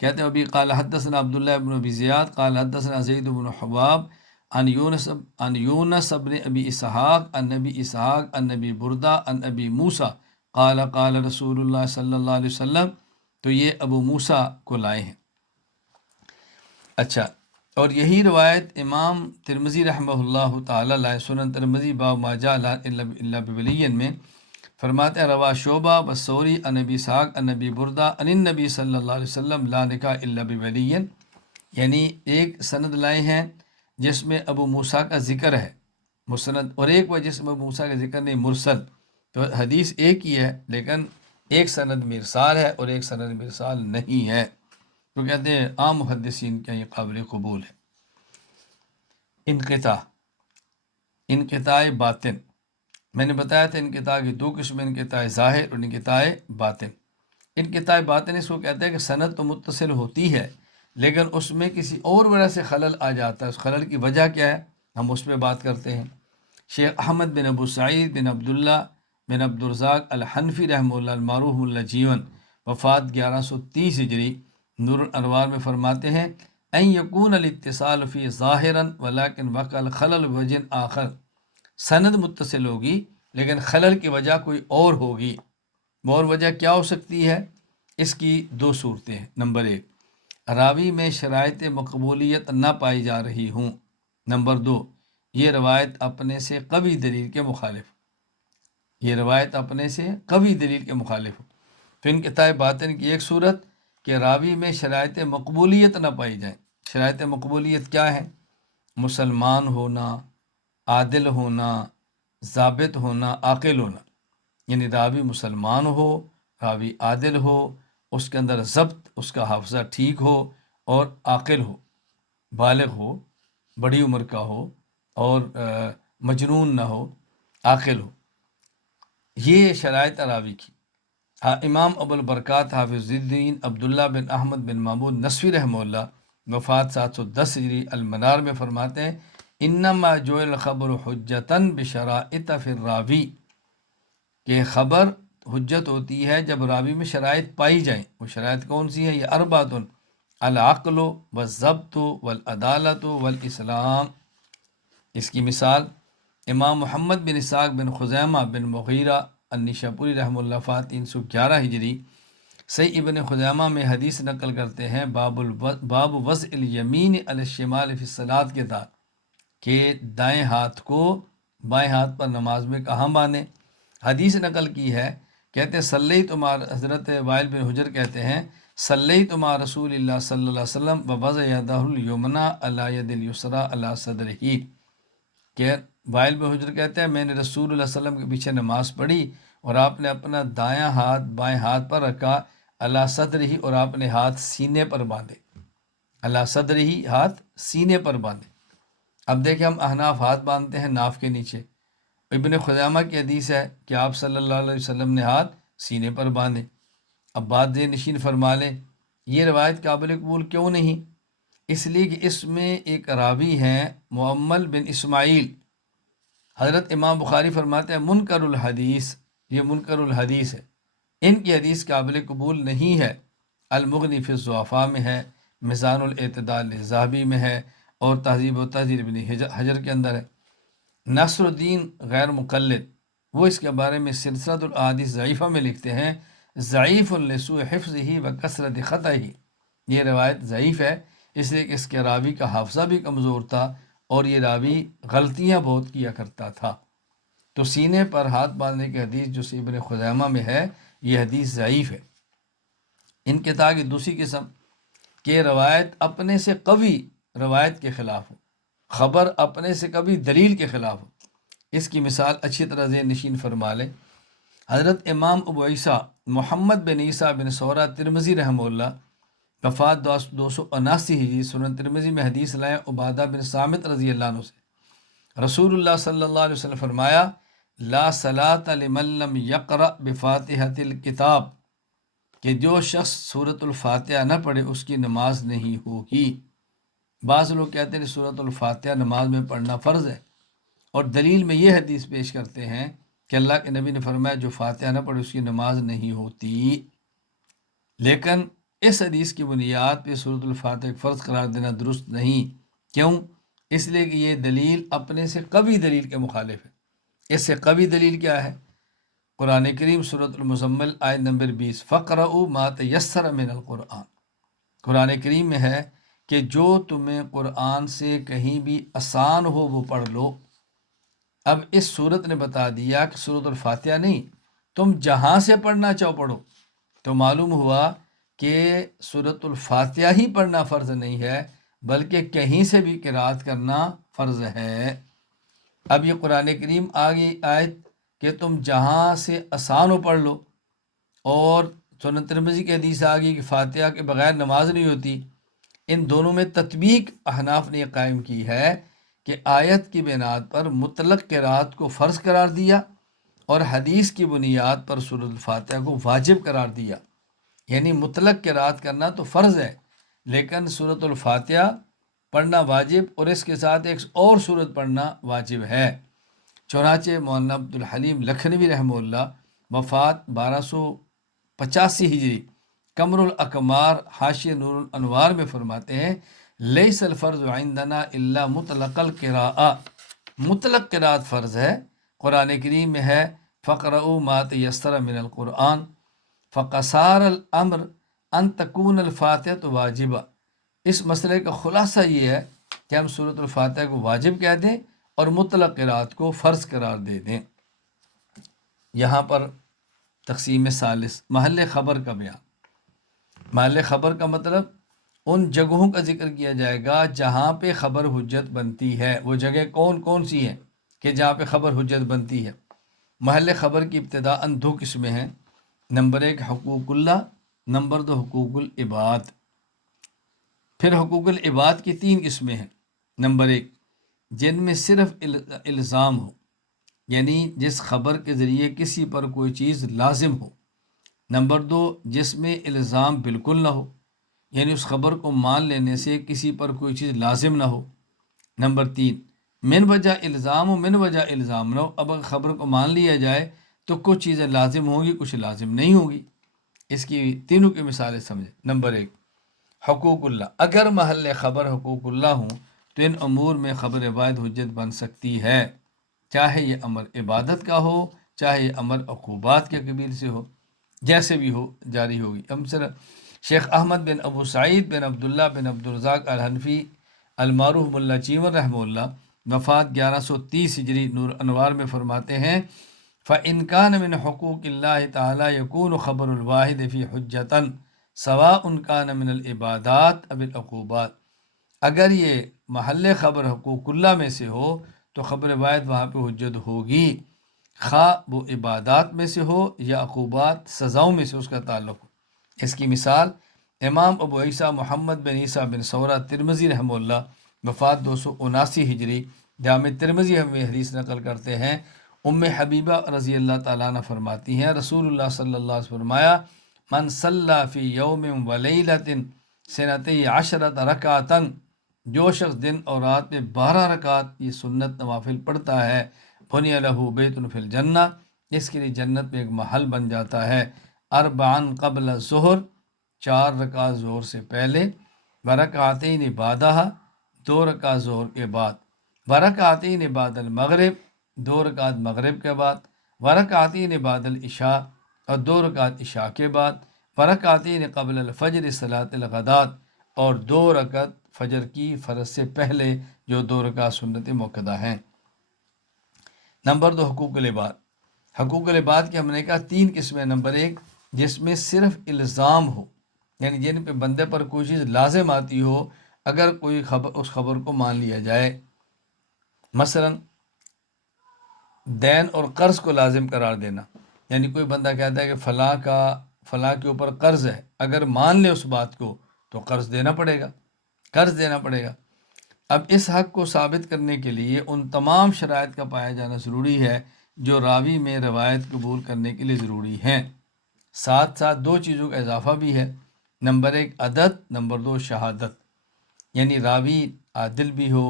کہتے ہیں ابھی قال حدثنا عبداللہ بن ابی زیاد قال حدثنا زید بن حباب عن یونس بن ابی اسحاق عن نبی اسحاق عن نبی بردہ عن ابی موسیٰ قال قال رسول اللہ صلی اللہ علیہ وسلم، تو یہ ابو موسیٰ کو لائے ہیں۔ اچھا، اور یہی روایت امام ترمذی رحمہ اللہ تعالی لائے، سنن ترمذی باب ما جاء الا بولی میں فرماتے ہیں روا شعبہ والثوری عن نبی اسحاق عن نبی بردہ عن النبی صلی اللہ علیہ وسلم لا نکاح الا بولی، یعنی ایک سند لائے ہیں جس میں ابو موسیٰ کا ذکر ہے مسند، اور ایک وہ جس میں ابو موسیٰ کا ذکر نہیں مرسل، تو حدیث ایک ہی ہے لیکن ایک سند میں ارسال ہے اور ایک سند میں ارسال نہیں ہے، تو کہتے ہیں عام محدثین کا یہ قابل قبول ہے۔ انقطاع باطن، میں نے بتایا تھا انقطاع کی دو قسمیں، انقطاع ظاہر اور انقطاع باطن۔ انقطاع باطن اس کو کہتے ہیں کہ سند تو متصل ہوتی ہے لیکن اس میں کسی اور وجہ سے خلل آ جاتا ہے، اس خلل کی وجہ کیا ہے ہم اس پہ بات کرتے ہیں۔ شیخ احمد بن ابو سعید بن عبداللہ بن عبدالرزاق الحنفی رحمہ اللہ المعروف ملا جیون، وفات 1130 ہجری۔ نور الانوار میں فرماتے ہیں ان یکون الاتصال فی ظاہرا ولکن وقع الخلل بوجہ آخر، سند متصل ہوگی لیکن خلل کی وجہ کوئی اور ہوگی۔ اور وجہ کیا ہو سکتی ہے؟ اس کی دو صورتیں ہیں۔ نمبر 1، راوی میں شرائط مقبولیت نہ پائی جا رہی ہوں۔ نمبر 2، یہ روایت اپنے سے قوی دلیل کے مخالف، یہ روایت اپنے سے قوی دلیل کے مخالف ہو۔ تو انقطاع باطن کی ایک صورت کہ راوی میں شرائط مقبولیت نہ پائی جائیں۔ شرائط مقبولیت کیا ہے؟ مسلمان ہونا، عادل ہونا، ضابط ہونا، عاقل ہونا۔ یعنی راوی مسلمان ہو، راوی عادل ہو، اس کے اندر ضبط، اس کا حافظہ ٹھیک ہو، اور عاقل ہو، بالغ ہو، بڑی عمر کا ہو، اور مجنون نہ ہو، عاقل ہو۔ یہ شرائط راوی کی۔ امام ابو البرکات حافظ الدین عبداللہ بن احمد بن محمود نسوی رحمہ اللہ، وفات 710 ہجری، المنار میں فرماتے ہیں انما جعل الخبر حجتاً بشرائط فی الراوی، کہ خبر حجت ہوتی ہے جب راوی میں شرائط پائی جائیں۔ وہ شرائط کون سی ہے؟ یہ اربعۃ: العقل والضبط والعدالت والاسلام۔ اس کی مثال امام محمد بن اسحاق بن خزیمہ بن مغیرہ النشاپوری رحمہ اللہ، وفات 311 ہجری، صحیح ابن خزیمہ میں حدیث نقل کرتے ہیں باب وضع الیمین علی الشمال فی الصلاۃ کے تحت، کہ دائیں ہاتھ کو بائیں ہاتھ پر نماز میں کہاں باندھیں۔ حدیث نقل کی ہے، کہتے ہیں صلیت مع حضرت وائل بن حجر کہتے ہیں صلیت مع رسول اللہ صلی اللہ علیہ وسلم ووضع یدہ الیمنی علی ید الیسری علی صدرہ، کہ وائل بن حجر کہتے ہیں میں نے رسول اللہ صلی اللہ علیہ وسلم کے پیچھے نماز پڑھی اور آپ نے اپنا دایاں ہاتھ بائیں ہاتھ پر رکھا، علی صدرہ، اور آپ نے ہاتھ سینے پر باندھے، علی صدرہ، ہاتھ سینے پر باندھے۔ اب دیکھیں ہم احناف ہاتھ باندھتے ہیں ناف کے نیچے، ابن خزیمہ کی حدیث ہے کہ آپ صلی اللہ علیہ وسلم نے ہاتھ سینے پر باندھے۔ اب بات ذہن نشین فرما لیں، یہ روایت قابل قبول کیوں نہیں؟ اس لیے کہ اس میں ایک راوی ہیں معمل بن اسماعیل، حضرت امام بخاری فرماتے ہیں منکر الحدیث، یہ منکر الحدیث ہے، ان کی حدیث قابل قبول نہیں ہے۔ المغنی فی الضعفاء میں ہے، میزان الاعتدال للذہبی میں ہے، اور تہذیب و تہذیب ابن حجر کے اندر ہے۔ نصر الدین غیر مقلد، وہ اس کے بارے میں سلسلۃ الاحادیث ضعیفہ میں لکھتے ہیں ضعیف لسوء حفظہ و کثرت خطئہ، یہ روایت ضعیف ہے اس لیے کہ اس کے راوی کا حافظہ بھی کمزور تھا اور یہ راوی غلطیاں بہت کیا کرتا تھا۔ تو سینے پر ہاتھ باندھنے کی حدیث جو ابن خزیمہ میں ہے، یہ حدیث ضعیف ہے۔ انقطاع کی دوسری قسم کہ روایت اپنے سے قوی روایت کے خلاف ہو، خبر اپنے سے کبھی دلیل کے خلاف ہو۔ اس کی مثال اچھی طرح ذہن نشین فرما لیں، حضرت امام ابو عیسیٰ محمد بن عیسیٰ بن سورہ ترمذی رحمہ اللہ، وفات 279 ہجری، سنن ترمذی میں حدیث لائے عبادہ بن صامت رضی اللہ عنہ سے، رسول اللہ صلی اللہ علیہ وسلم فرمایا لا صلاۃ لمن لم یقرأ بفاتحۃ الکتاب، کہ جو شخص سورۃ الفاتحہ نہ پڑھے اس کی نماز نہیں ہوگی۔ بعض لوگ کہتے ہیں سورۃ الفاتحہ نماز میں پڑھنا فرض ہے، اور دلیل میں یہ حدیث پیش کرتے ہیں کہ اللہ کے نبی نے فرمایا جو فاتحہ نہ پڑھے اس کی نماز نہیں ہوتی۔ لیکن اس حدیث کی بنیاد پہ سورۃ الفاتحہ ایک فرض قرار دینا درست نہیں۔ کیوں؟ اس لیے کہ یہ دلیل اپنے سے قوی دلیل کے مخالف ہے۔ اس سے قوی دلیل کیا ہے؟ قرآن کریم سورۃ المزمل آیت نمبر 20 فَقْرَؤُوا مَا تَيَسَّرَ مِنَ الْقُرْآنِ، قرآن کریم میں ہے کہ جو تمہیں قرآن سے کہیں بھی آسان ہو وہ پڑھ لو۔ اب اس صورت نے بتا دیا کہ سورۃ الفاتحہ نہیں، تم جہاں سے پڑھنا چاہو پڑھو۔ تو معلوم ہوا کہ سورۃ الفاتحہ ہی پڑھنا فرض نہیں ہے بلکہ کہیں سے بھی قرات کرنا فرض ہے۔ اب یہ قرآن کریم آگے آیت کہ تم جہاں سے آسان ہو پڑھ لو، اور سنن ترمذی کی حدیث آگئی کہ فاتحہ کے بغیر نماز نہیں ہوتی، ان دونوں میں تطبیق احناف نے قائم کی ہے کہ آیت کی بنیاد پر مطلق قرات کو فرض قرار دیا اور حدیث کی بنیاد پر سورۃ الفاتحہ کو واجب قرار دیا۔ یعنی مطلق قرات کرنا تو فرض ہے لیکن سورۃ الفاتحہ پڑھنا واجب، اور اس کے ساتھ ایک اور سورت پڑھنا واجب ہے۔ چنانچہ مولانا عبدالحلیم لکھنوی رحمہ اللہ، وفات 1285 ہجری، قمر الاقمار حاشیہ نور الانوار میں فرماتے ہیں لیس الفرض عندنا الا مطلق القراء، مطلق قراءت فرض ہے، قرآن کریم میں ہے فقرؤوا ما تیسر من القرآن، فقصار الامر ان تکون الفاتحۃ واجبہ۔ اس مسئلے کا خلاصہ یہ ہے کہ ہم سورۃ الفاتحہ کو واجب کہہ دیں اور مطلق قراءت کو فرض قرار دے دیں۔ یہاں پر تقسیم ثالث محل خبر کا بیان۔ محل خبر کا مطلب ان جگہوں کا ذکر کیا جائے گا جہاں پہ خبر حجت بنتی ہے۔ وہ جگہ کون کون سی ہیں کہ جہاں پہ خبر حجت بنتی ہے؟ محل خبر کی ابتداءً دو قسمیں ہیں، نمبر ایک حقوق اللہ، نمبر دو حقوق العباد۔ پھر حقوق العباد کی تین قسمیں ہیں، نمبر ایک جن میں صرف الزام ہو، یعنی جس خبر کے ذریعے کسی پر کوئی چیز لازم ہو۔ نمبر دو جس میں الزام بالکل نہ ہو، یعنی اس خبر کو مان لینے سے کسی پر کوئی چیز لازم نہ ہو۔ نمبر تین من وجہ الزام و من وجہ الزام نہ ہو، اب اگر خبر کو مان لیا جائے تو کچھ چیزیں لازم ہوں گی، کچھ لازم نہیں ہوں گی۔ اس کی تینوں کی مثالیں سمجھیں۔ نمبر ایک حقوق اللہ، اگر محل خبر حقوق اللہ ہوں تو ان امور میں خبر واحد حجت بن سکتی ہے، چاہے یہ امر عبادت کا ہو، چاہے یہ امر عقوبات کے قبیل سے ہو، جیسے بھی ہو جاری ہوگی۔ ہم صرف شیخ احمد بن ابو سعید بن عبداللہ بن عبدالرزاق الحنفی المعروف ملا چیور رحمہ اللہ، وفات 1130 ہجری، نور انوار میں فرماتے ہیں فَإِنْ كَانَ مِنْ حُقُوقِ اللَّهِ تَعَالَى يَكُونُ خَبَرُ الْوَاحِدِ فِي حُجَّةً سَوَاءٌ كَانَ مِنَ الْعِبَادَاتِ أَوِ الْعُقُوبَاتِ، اگر یہ محل خبر حقوق اللہ میں سے ہو تو خبر واحد وہاں پہ حجت ہوگی، خواہ وہ عبادات میں سے ہو یا عقوبات سزاؤں میں سے اس کا تعلق ہو۔ اس کی مثال امام ابو عیسیٰ محمد بن عیسیٰ بن ثورہ ترمذی رحمہ اللہ، وفات 279 ہجری، جامع ترمذی ہمیں حدیث نقل کرتے ہیں، ام حبیبہ رضی اللہ تعالیٰ عنہ فرماتی ہیں رسول اللہ صلی اللہ علیہ وسلم فرمایا من صلی فی یوم ولیلۃ سنتی عشرۃ رکعۃ، جو شخص دن اور رات میں 12 رکعت یہ سنت نوافل پڑھتا ہے، بنی لہ بیت فی الجنہ، اس کے لیے جنت میں ایک محل بن جاتا ہے، اربعن قبل الظہر، 4 رکعت ظہر سے پہلے، ورکعتین بعدہا، 2 رکعت ظہر کے بعد، ورکعتین بعد المغرب، 2 رکعت مغرب کے بعد، ورکعتین بعد العشاء، اور 2 رکعت عشاء کے بعد، ورکعتین قبل الفجر صلاۃ الغدات، اور 2 رکعت فجر کی فرض سے پہلے جو 2 رکعت سنت موقدہ ہیں۔ نمبر 2 حقوق العباد۔ حقوق العباد کی ہم نے کہا 3 قسمیں۔ نمبر ایک جس میں صرف الزام ہو، یعنی جن پہ بندے پر کوئی چیز لازم آتی ہو، اگر کوئی خبر اس خبر کو مان لیا جائے، مثلا دین اور قرض کو لازم قرار دینا، یعنی کوئی بندہ کہتا ہے کہ فلاں کے اوپر قرض ہے، اگر مان لے اس بات کو تو قرض دینا پڑے گا۔ اب اس حق کو ثابت کرنے کے لیے ان تمام شرائط کا پایا جانا ضروری ہے جو راوی میں روایت قبول کرنے کے لیے ضروری ہیں، ساتھ ساتھ 2 چیزوں کا اضافہ بھی ہے، نمبر 1 عدد، نمبر 2 شہادت، یعنی راوی عادل بھی ہو،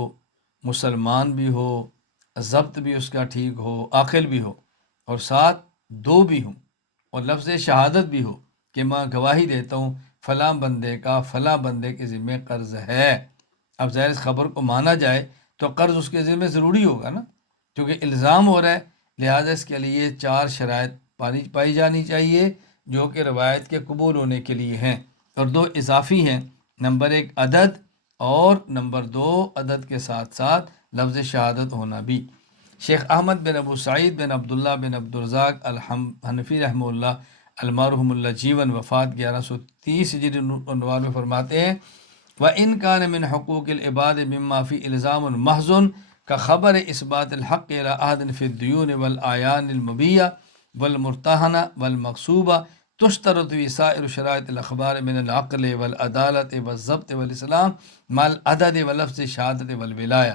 مسلمان بھی ہو، ضبط بھی اس کا ٹھیک ہو، عاقل بھی ہو، اور ساتھ 2 بھی ہوں، اور لفظ شہادت بھی ہو کہ میں گواہی دیتا ہوں فلاں بندے کا فلاں بندے کے ذمہ قرض ہے۔ اب ظاہر اس خبر کو مانا جائے تو قرض اس کے ذمہ ضروری ہوگا نا، کیونکہ الزام ہو رہا ہے، لہٰذا اس کے لیے 4 شرائط پائی جانی چاہیے جو کہ روایت کے قبول ہونے کے لیے ہیں، اور 2 اضافی ہیں، نمبر 1 عدد، اور نمبر 2 عدد کے ساتھ ساتھ لفظ شہادت ہونا بھی۔ شیخ احمد بن ابو سعید بن عبداللہ بن عبدالرزاق الحنفی رحمہ اللہ المعروف ملا جیون، وفات 1130 ہجری، انوار میں فرماتے ہیں وَإِنْ كَانَ مِنْ حُقُوقِ الْعِبَادِ مِمَّا فِي إِلْزَامٌ مَحْضٌ كَخَبَرِ إِثْبَاتِ الْحَقِّ إِلَىٰ أَحَدٍ فِي الدُّيُونِ وَالْأَعْيَانِ الْمُبِيَّةِ وَالْمُرْتَهَنَةِ وَالْمَغْصُوبَةِ تُشْتَرَطُ فِي سَائِرِ شَرَائِطِ الْأَخْبَارِ مِنَ الْعَقْلِ وَالْعَدَالَةِ وَالضَّبْطِ وَالْإِسْلَامِ مع العدد ولفظ شہادت والولایہ۔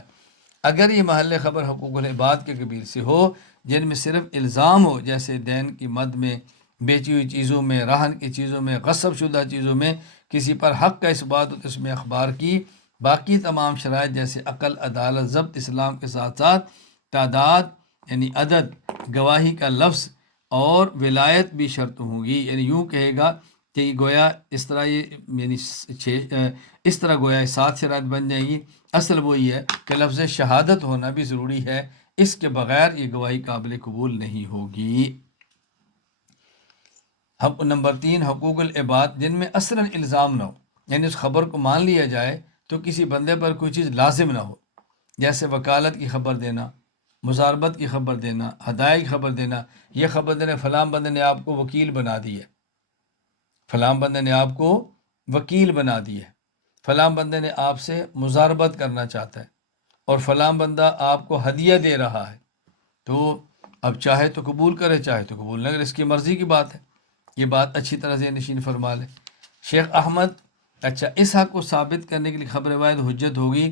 اگر یہ محل خبر حقوق العباد کے قبیل سے ہو جن میں صرف الزام ہو، جیسے دین کی مد میں، بیچی ہوئی چیزوں میں، رہن کی چیزوں میں، غصب شدہ چیزوں میں کسی پر حق کا اثبات ہو تو اس میں اخبار کی باقی تمام شرائط جیسے عقل، عدالت، ضبط، اسلام کے ساتھ ساتھ تعداد یعنی عدد، گواہی کا لفظ اور ولایت بھی شرط ہوں گی، یعنی یوں کہے گا کہ گویا اس طرح یہ یعنی اس طرح گویا 7 شرائط بن جائیں گی۔ اصل وہ یہ ہے کہ لفظ شہادت ہونا بھی ضروری ہے، اس کے بغیر یہ گواہی قابل قبول نہیں ہوگی۔ نمبر 3، حقوق العباد جن میں اصلاً الزام نہ ہو، یعنی اس خبر کو مان لیا جائے تو کسی بندے پر کوئی چیز لازم نہ ہو، جیسے وکالت کی خبر دینا، مزاربت کی خبر دینا، ہدایہ کی خبر دینا۔ یہ خبر دینا فلاں بندے نے آپ کو وکیل بنا دی ہے، فلاں بندے نے آپ کو وکیل بنا دی ہے، فلاں بندے نے آپ سے مزاربت کرنا چاہتا ہے، اور فلاں بندہ آپ کو ہدیہ دے رہا ہے، تو اب چاہے تو قبول کرے، چاہے تو قبول نہ کرے، اس کی مرضی کی بات ہے۔ یہ بات اچھی طرح سے نشین فرما لے۔ شیخ احمد، اچھا، اس حق کو ثابت کرنے کے لیے خبر واحد حجت ہوگی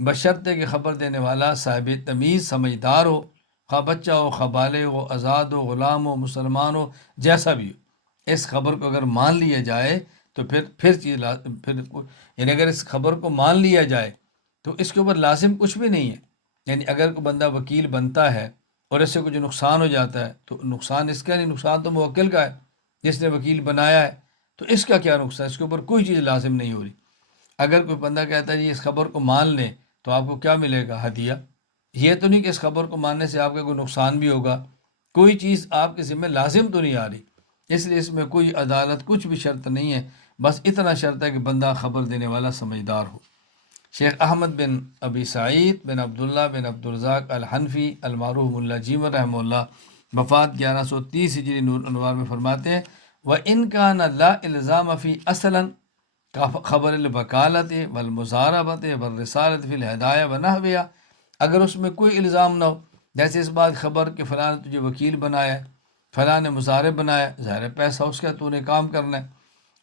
بشرطے کہ خبر دینے والا صاحب تمیز سمجھدار ہو، خواہ بچہ ہو، خواہ بالغ ہو، آزاد ہو، غلام ہو، مسلمان ہو، جیسا بھی ہو۔ اس خبر کو اگر مان لیا جائے تو پھر یعنی اگر اس خبر کو مان لیا جائے تو اس کے اوپر لازم کچھ بھی نہیں ہے۔ یعنی اگر کوئی بندہ وکیل بنتا ہے اور اس سے کچھ نقصان ہو جاتا ہے تو نقصان اس کا نہیں، نقصان تو موکل کا ہے جس نے وکیل بنایا ہے، تو اس کا کیا نقصان، اس کے اوپر کوئی چیز لازم نہیں ہو رہی۔ اگر کوئی بندہ کہتا ہے جی اس خبر کو مان لیں تو آپ کو کیا ملے گا، ہدیہ، یہ تو نہیں کہ اس خبر کو ماننے سے آپ کا کوئی نقصان بھی ہوگا، کوئی چیز آپ کے ذمہ لازم تو نہیں آ رہی، اس لیے اس میں کوئی عدالت کچھ بھی شرط نہیں ہے، بس اتنا شرط ہے کہ بندہ خبر دینے والا سمجھدار ہو۔ شیخ احمد بن ابی سعید بن عبداللہ بن عبدالرزاق الحنفی المعروف ملا جیمر رحمہ اللہ، وفات 1130 ہجری، نور انوار میں فرماتے ہیں وَإِنْ كَانَ لَا إِلْزَامَ فِي أَصْلًا خبر الوکالت والمزاربت والرسالت فی الہدایہ ونحویہ، اگر اس میں کوئی الزام نہ ہو، جیسے اس بات خبر کہ فلاں نے تجھے وکیل بنایا ہے، فلاں نے مزارب بنایا، ظاہر پیسہ اس کا تو نے کام کرنا ہے،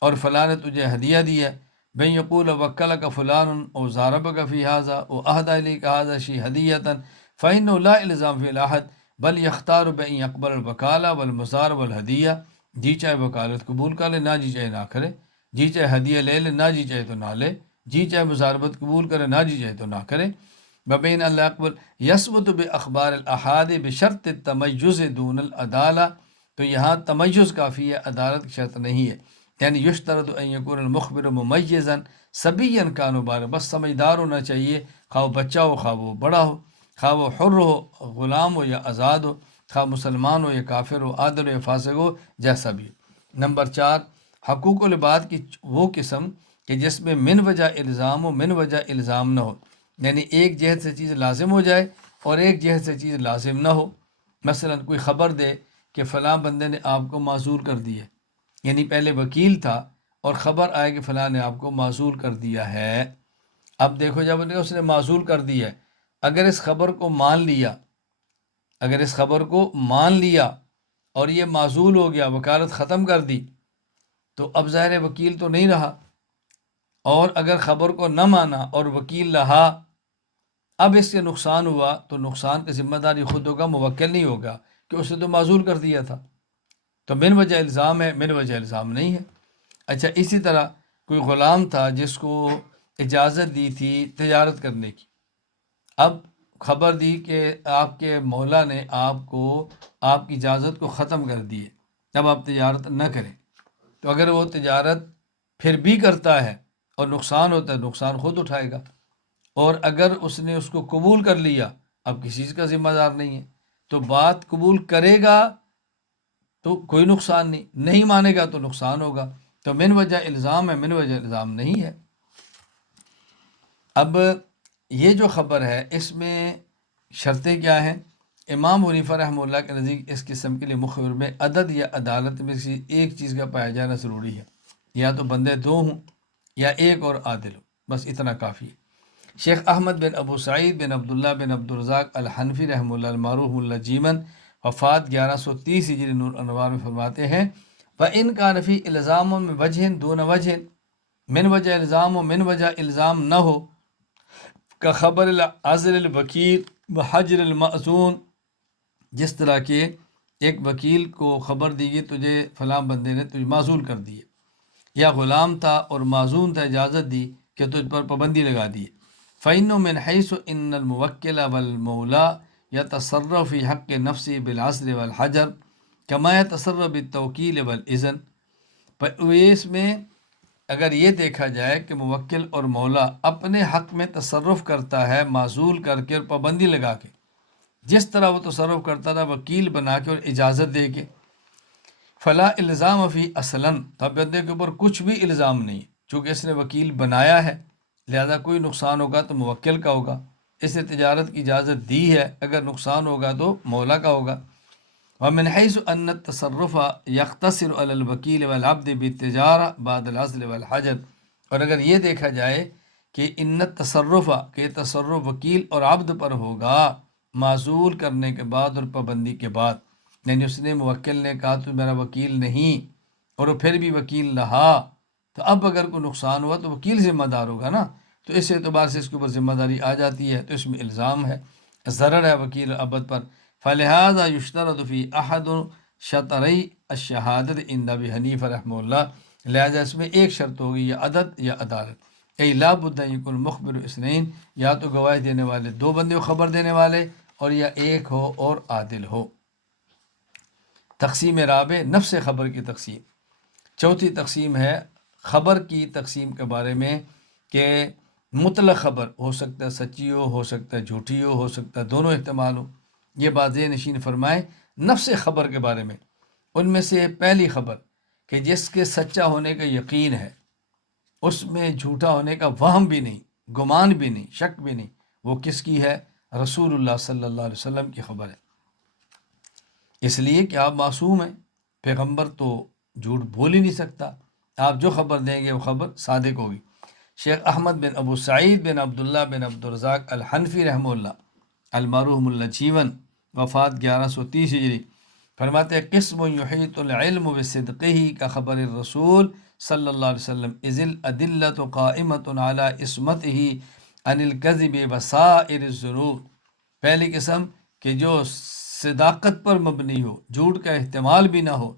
اور فلاں نے تجھے ہدیہ دی ہے، بین یقول وکلک فلان او زاربک فی ھذا او اہدی الیک ھذا شی ہدیۃ فإنه لا الزام فی الاحد بل یختار بین یقبل الوکالہ والمزار والہدیہ، جی چاہے وکالت قبول کر لے، نہ جی چاہے نہ کرے، جی چاہے ہدیہ لے لے، نہ جی چاہے تو نہ لے، جی چاہے مزاربت قبول کرے، نہ جی چاہے تو نہ کرے۔ ببین اللہ اقبل یثبت باخبار الاحاد بشرط التمیز دون العدالہ، تو یہاں تمیز کافی ہے، عدالت کی شرط نہیں ہے۔ یعنی یشترط ان یکون المخبر ممیزا صبیا کان بالغا، بس سمجھدار ہونا چاہیے، خواہ وہ بچہ ہو، خواہ وہ بڑا ہو، خواہ وہ حر ہو، غلام ہو یا آزاد ہو، خواہ مسلمان ہو یا کافر ہو، عادل ہو یا فاسق ہو، جیسا بھی ہو۔ نمبر 4، حقوق العباد کی وہ قسم کہ جس میں من وجہ الزام ہو، من وجہ الزام نہ ہو، یعنی ایک جہت سے چیز لازم ہو جائے اور ایک جہت سے چیز لازم نہ ہو۔ مثلا کوئی خبر دے کہ فلاں بندے نے آپ کو معزول کر دی ہے، یعنی پہلے وکیل تھا اور خبر آئے کہ فلاں نے آپ کو معزول کر دیا ہے۔ اب دیکھو جب اس نے معزول کر دیا ہے، اگر اس خبر کو مان لیا، اگر اس خبر کو مان لیا اور یہ معزول ہو گیا، وکالت ختم کر دی، تو اب ظاہر وکیل تو نہیں رہا، اور اگر خبر کو نہ مانا اور وکیل رہا، اب اس سے نقصان ہوا تو نقصان کی ذمہ داری خود ہوگا، موکل نہیں ہوگا، کہ اس نے تو معزول کر دیا تھا۔ تو من وجہ الزام ہے، من وجہ الزام نہیں ہے۔ اچھا، اسی طرح کوئی غلام تھا جس کو اجازت دی تھی تجارت کرنے کی، اب خبر دی کہ آپ کے مولا نے آپ کو آپ کی اجازت کو ختم کر دی ہے، اب آپ تجارت نہ کریں، تو اگر وہ تجارت پھر بھی کرتا ہے اور نقصان ہوتا ہے، نقصان خود اٹھائے گا، اور اگر اس نے اس کو قبول کر لیا، اب کسی چیز کا ذمہ دار نہیں ہے، تو بات قبول کرے گا تو کوئی نقصان نہیں، نہیں مانے گا تو نقصان ہوگا، تو من وجہ الزام ہے، من وجہ الزام نہیں ہے۔ اب یہ جو خبر ہے اس میں شرطیں کیا ہیں؟ امام حنیفہ رحمہ اللہ کے نزدیک اس قسم کے لیے مخبر میں عدد یا عدالت میں کسی ایک چیز کا پایا جانا ضروری ہے، یا تو بندے دو ہوں یا ایک اور عادل ہو، بس اتنا کافی ہے۔ شیخ احمد بن ابو سعید بن عبداللہ بن عبدالرزاق الحنفی رحمہ اللہ المعروف ملا جیمن، وفات 1130 ہجری، نور انوار میں فرماتے ہیں وَإِنْ كَانَ فِي الزام من وجہ دون وجہ، من وجہ الزام و من وجہ الزام نہ ہو، کا خبر العزل الوکیل وحجر المأذون، جس طرح کہ ایک وکیل کو خبر دی گئی تجھے فلاں بندے نے تجھے معزول کر دی ہے، یا غلام تھا اور معزون تھا، اجازت دی کہ تجھ پر پابندی لگا دی ہے، فَإِنَّهُ مِنْ حَيْثُ إِنَّ الْمُوَكِّلَ وَالْمَوْلَى يَتَصَرَّفُ فِي حَقِّ النَّفْسِ بِالْعَزْلِ وَالْحَجْرِ كَمَا يَتَصَرَّفُ بِالتَّوْكِيلِ وَالْإِذْنِ، اس میں اگر یہ دیکھا جائے کہ موکل اور مولا اپنے حق میں تصرف کرتا ہے معزول کر کے اور پابندی لگا کے، جس طرح وہ تصرف کرتا تھا وکیل بنا کے اور اجازت دے کے، فلا الزام فی اصلاً، تو بندے کے اوپر کچھ بھی الزام نہیں، چونکہ اس نے وکیل بنایا ہے، لہذا کوئی نقصان ہوگا تو موکل کا ہوگا، اس نے تجارت کی اجازت دی ہے، اگر نقصان ہوگا تو مولا کا ہوگا۔ ومن حيث أن التصرف يقتصر على الوکیل والعبد بالتجارہ بعد العزل والحجر، اور اگر یہ دیکھا جائے کہ ان تصرف کہ تصرف وکیل اور عبد پر ہوگا معزول کرنے کے بعد اور پابندی کے بعد، یعنی اس نے موکل نے کہا تو میرا وکیل نہیں اور وہ پھر بھی وکیل رہا، تو اب اگر کوئی نقصان ہوا تو وکیل ذمہ دار ہوگا نا، تو اس اعتبار سے اس کے اوپر ذمہ داری آ جاتی ہے، تو اس میں الزام ہے، ضرر ہے وکیل عبد پر۔ فلہذا یشترط فی احد شطری الشہادت عند ابی حنیفہ رحمہ اللہ، لہذا اس میں ایک شرط ہوگی، یا عدد یا عدالت، ای لا بد ان یکون مخبر اثنین، یا تو گواہی دینے والے دو بندے کو خبر دینے والے، اور یا ایک ہو اور عادل ہو۔ تقسیم رابع، نفس خبر کی تقسیم۔ چوتھی تقسیم ہے خبر کی تقسیم کے بارے میں کہ مطلق خبر ہو سکتا ہے سچی ہو سکتا ہے جھوٹی ہو سکتا ہے دونوں احتمال ہو۔ یہ بات ذہن نشین فرمائے نفس خبر کے بارے میں، ان میں سے پہلی خبر کہ جس کے سچا ہونے کا یقین ہے، اس میں جھوٹا ہونے کا وہم بھی نہیں، گمان بھی نہیں، شک بھی نہیں، وہ کس کی ہے؟ رسول اللہ صلی اللہ علیہ وسلم کی خبر ہے، اس لیے کہ آپ معصوم ہیں، پیغمبر تو جھوٹ بول ہی نہیں سکتا، آپ جو خبر دیں گے وہ خبر صادق ہوگی۔ شیخ احمد بن ابو سعید بن عبداللہ بن عبدالرزاق الحنفی رحمہ اللہ، المعروف ملا جیون، وفات 1130 ہجری، فرماتے ہیں قسم یحیط العلم بصدقہ کا خبر الرسول صلی اللہ علیہ وسلم اذ الادلۃ قائمۃ علی عصمتہ عن الکذب وسائر الذنوب، پہلی قسم کہ جو صداقت پر مبنی ہو، جھوٹ کا احتمال بھی نہ ہو،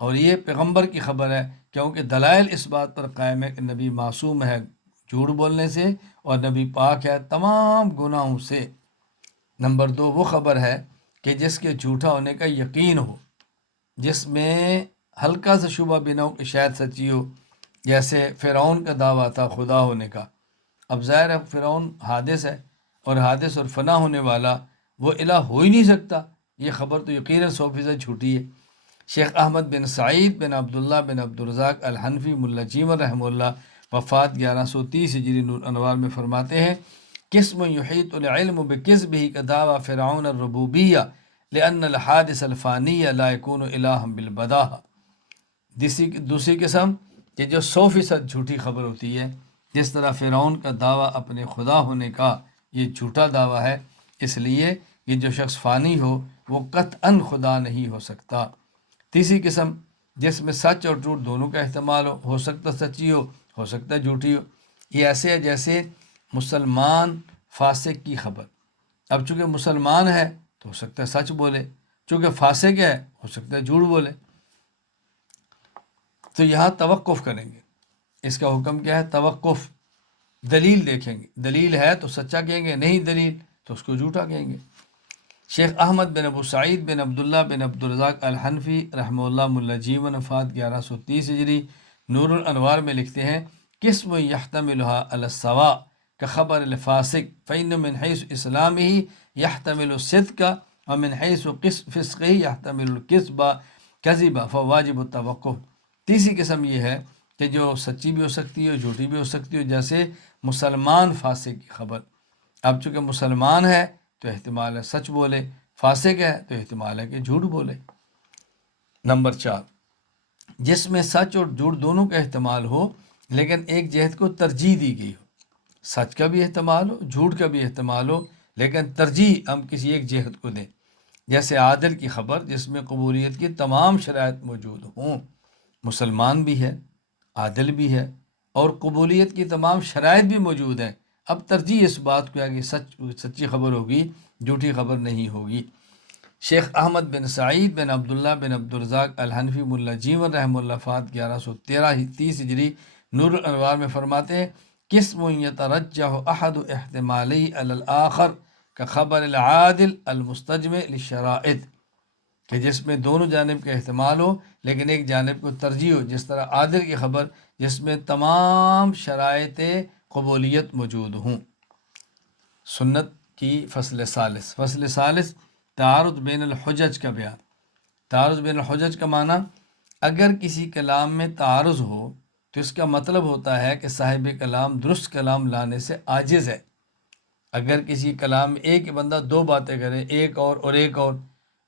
اور یہ پیغمبر کی خبر ہے کیونکہ دلائل اس بات پر قائم ہے کہ نبی معصوم ہے جھوٹ بولنے سے اور نبی پاک ہے تمام گناہوں سے۔ نمبر دو، وہ خبر ہے کہ جس کے جھوٹا ہونے کا یقین ہو، جس میں ہلکا سا شبہ بھی نہ ہو کہ شاید سچی ہو، جیسے فرعون کا دعویٰ تھا خدا ہونے کا، اب ظاہر ہے فرعون حادث ہے اور حادث اور فنا ہونے والا وہ الہ ہو ہی نہیں سکتا، یہ خبر تو یقیناً 100% جھوٹی ہے۔ شیخ احمد بن سعید بن عبداللہ بن عبدالرزاق الحنفی ملا جیون رحمہ اللہ، وفات 1130 ہجری، نور انوار میں فرماتے ہیں قسم یحیط العلم بکذبہ کا دعویٰ فرعون الربوبیہ لأن الحادث الفانیہ لا یکون الہا بالبداہہ، دوسری قسم کہ جو 100% جھوٹی خبر ہوتی ہے، جس طرح فرعون کا دعویٰ اپنے خدا ہونے کا یہ جھوٹا دعویٰ ہے، اس لیے کہ جو شخص فانی ہو وہ قطعاً خدا نہیں ہو سکتا۔ تیسری قسم جس میں سچ اور جھوٹ دونوں کا احتمال ہو سکتا سچی ہو سکتا جھوٹی ہو، یہ ایسے ہے جیسے مسلمان فاسق کی خبر، اب چونکہ مسلمان ہے تو ہو سکتا ہے سچ بولے، چونکہ فاسق ہے ہو سکتا ہے جھوٹ بولے، تو یہاں توقف کریں گے، اس کا حکم کیا ہے؟ توقف، دلیل دیکھیں گے، دلیل ہے تو سچا کہیں گے، نہیں دلیل تو اس کو جھوٹا کہیں گے۔ شیخ احمد بن ابو سعید بن عبداللہ بن عبدالرزاق الحنفی رحمہ اللہ ملا جیون، وفات 1130 ہجری، نور الانوار میں لکھتے ہیں قسم یحتملها علی السواء كخبر الفاسق فإن من حيث اسلامه يحتمل الصدق ومن حيث فسقه يحتمل الكذب فواجب التوقف۔ تیسری قسم یہ ہے کہ جو سچی بھی ہو سکتی ہے جھوٹی بھی ہو سکتی ہے، جیسے مسلمان فاسق کی خبر، اب چونکہ مسلمان ہے تو احتمال ہے سچ بولے، فاسق ہے تو احتمال ہے کہ جھوٹ بولے۔ نمبر 4، جس میں سچ اور جھوٹ دونوں کا احتمال ہو لیکن ایک جہت کو ترجیح دی گئی ہو، سچ کا بھی احتمال ہو جھوٹ کا بھی احتمال ہو لیکن ترجیح ہم کسی ایک جہت کو دیں، جیسے عادل کی خبر جس میں قبولیت کی تمام شرائط موجود ہوں، مسلمان بھی ہے، عادل بھی ہے اور قبولیت کی تمام شرائط بھی موجود ہیں، اب ترجیح اس بات کو ہے کہ سچی خبر ہوگی، جھوٹی خبر نہیں ہوگی۔ شیخ احمد بن سعید بن عبداللہ بن عبدالرزاق الحنفی ملا جیون رحمہ اللہ، وفات 1130 ہجری، نور الانوار میں فرماتے ہیں قسم یترجح احد احتمالی علی الآخر کا خبر العادل المستجمع للشرائط، کہ جس میں دونوں جانب کا احتمال ہو لیکن ایک جانب کو ترجیح ہو، جس طرح عادل کی خبر جس میں تمام شرائط قبولیت موجود ہوں۔ سنت کی فصل ثالث تعارض بین الحجج کا بیان۔ تعارض بین الحجج کا معنی، اگر کسی کلام میں تعارض ہو تو اس کا مطلب ہوتا ہے کہ صاحب کلام درست کلام لانے سے عاجز ہے۔ اگر کسی کلام میں ایک بندہ دو باتیں کرے، ایک اور ایک اور،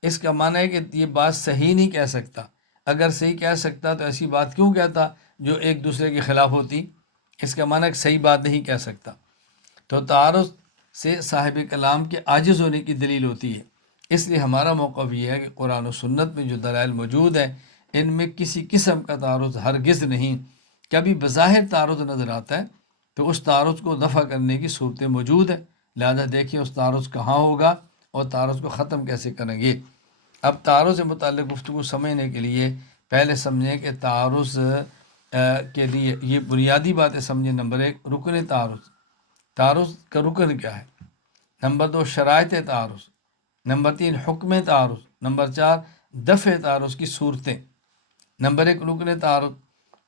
اس کا معنی ہے کہ یہ بات صحیح نہیں کہہ سکتا۔ اگر صحیح کہہ سکتا تو ایسی بات کیوں کہتا جو ایک دوسرے کے خلاف ہوتی؟ اس کا معنی ہے کہ صحیح بات نہیں کہہ سکتا۔ تو تعارض سے صاحب کلام کے عاجز ہونے کی دلیل ہوتی ہے۔ اس لیے ہمارا موقف یہ ہے کہ قرآن و سنت میں جو دلائل موجود ہیں ان میں کسی قسم کا تعارض ہرگز نہیں۔ کبھی بظاہر تعارض نظر آتا ہے تو اس تعارض کو دفع کرنے کی صورتیں موجود ہیں، لہذا دیکھیں اس تعارض کہاں ہوگا اور تعارض کو ختم کیسے کریں گے۔ اب تعارض سے متعلق گفتگو سمجھنے کے لیے پہلے سمجھیں کہ تعارض کے لیے یہ بنیادی باتیں سمجھیں۔ نمبر 1 رکن تعارض، تعارض کا رکن کیا ہے۔ نمبر 2 شرائط تعارض۔ نمبر 3 حکم تعارض۔ نمبر 4 دفع تعارض کی صورتیں۔ نمبر 1 رکن تعارض۔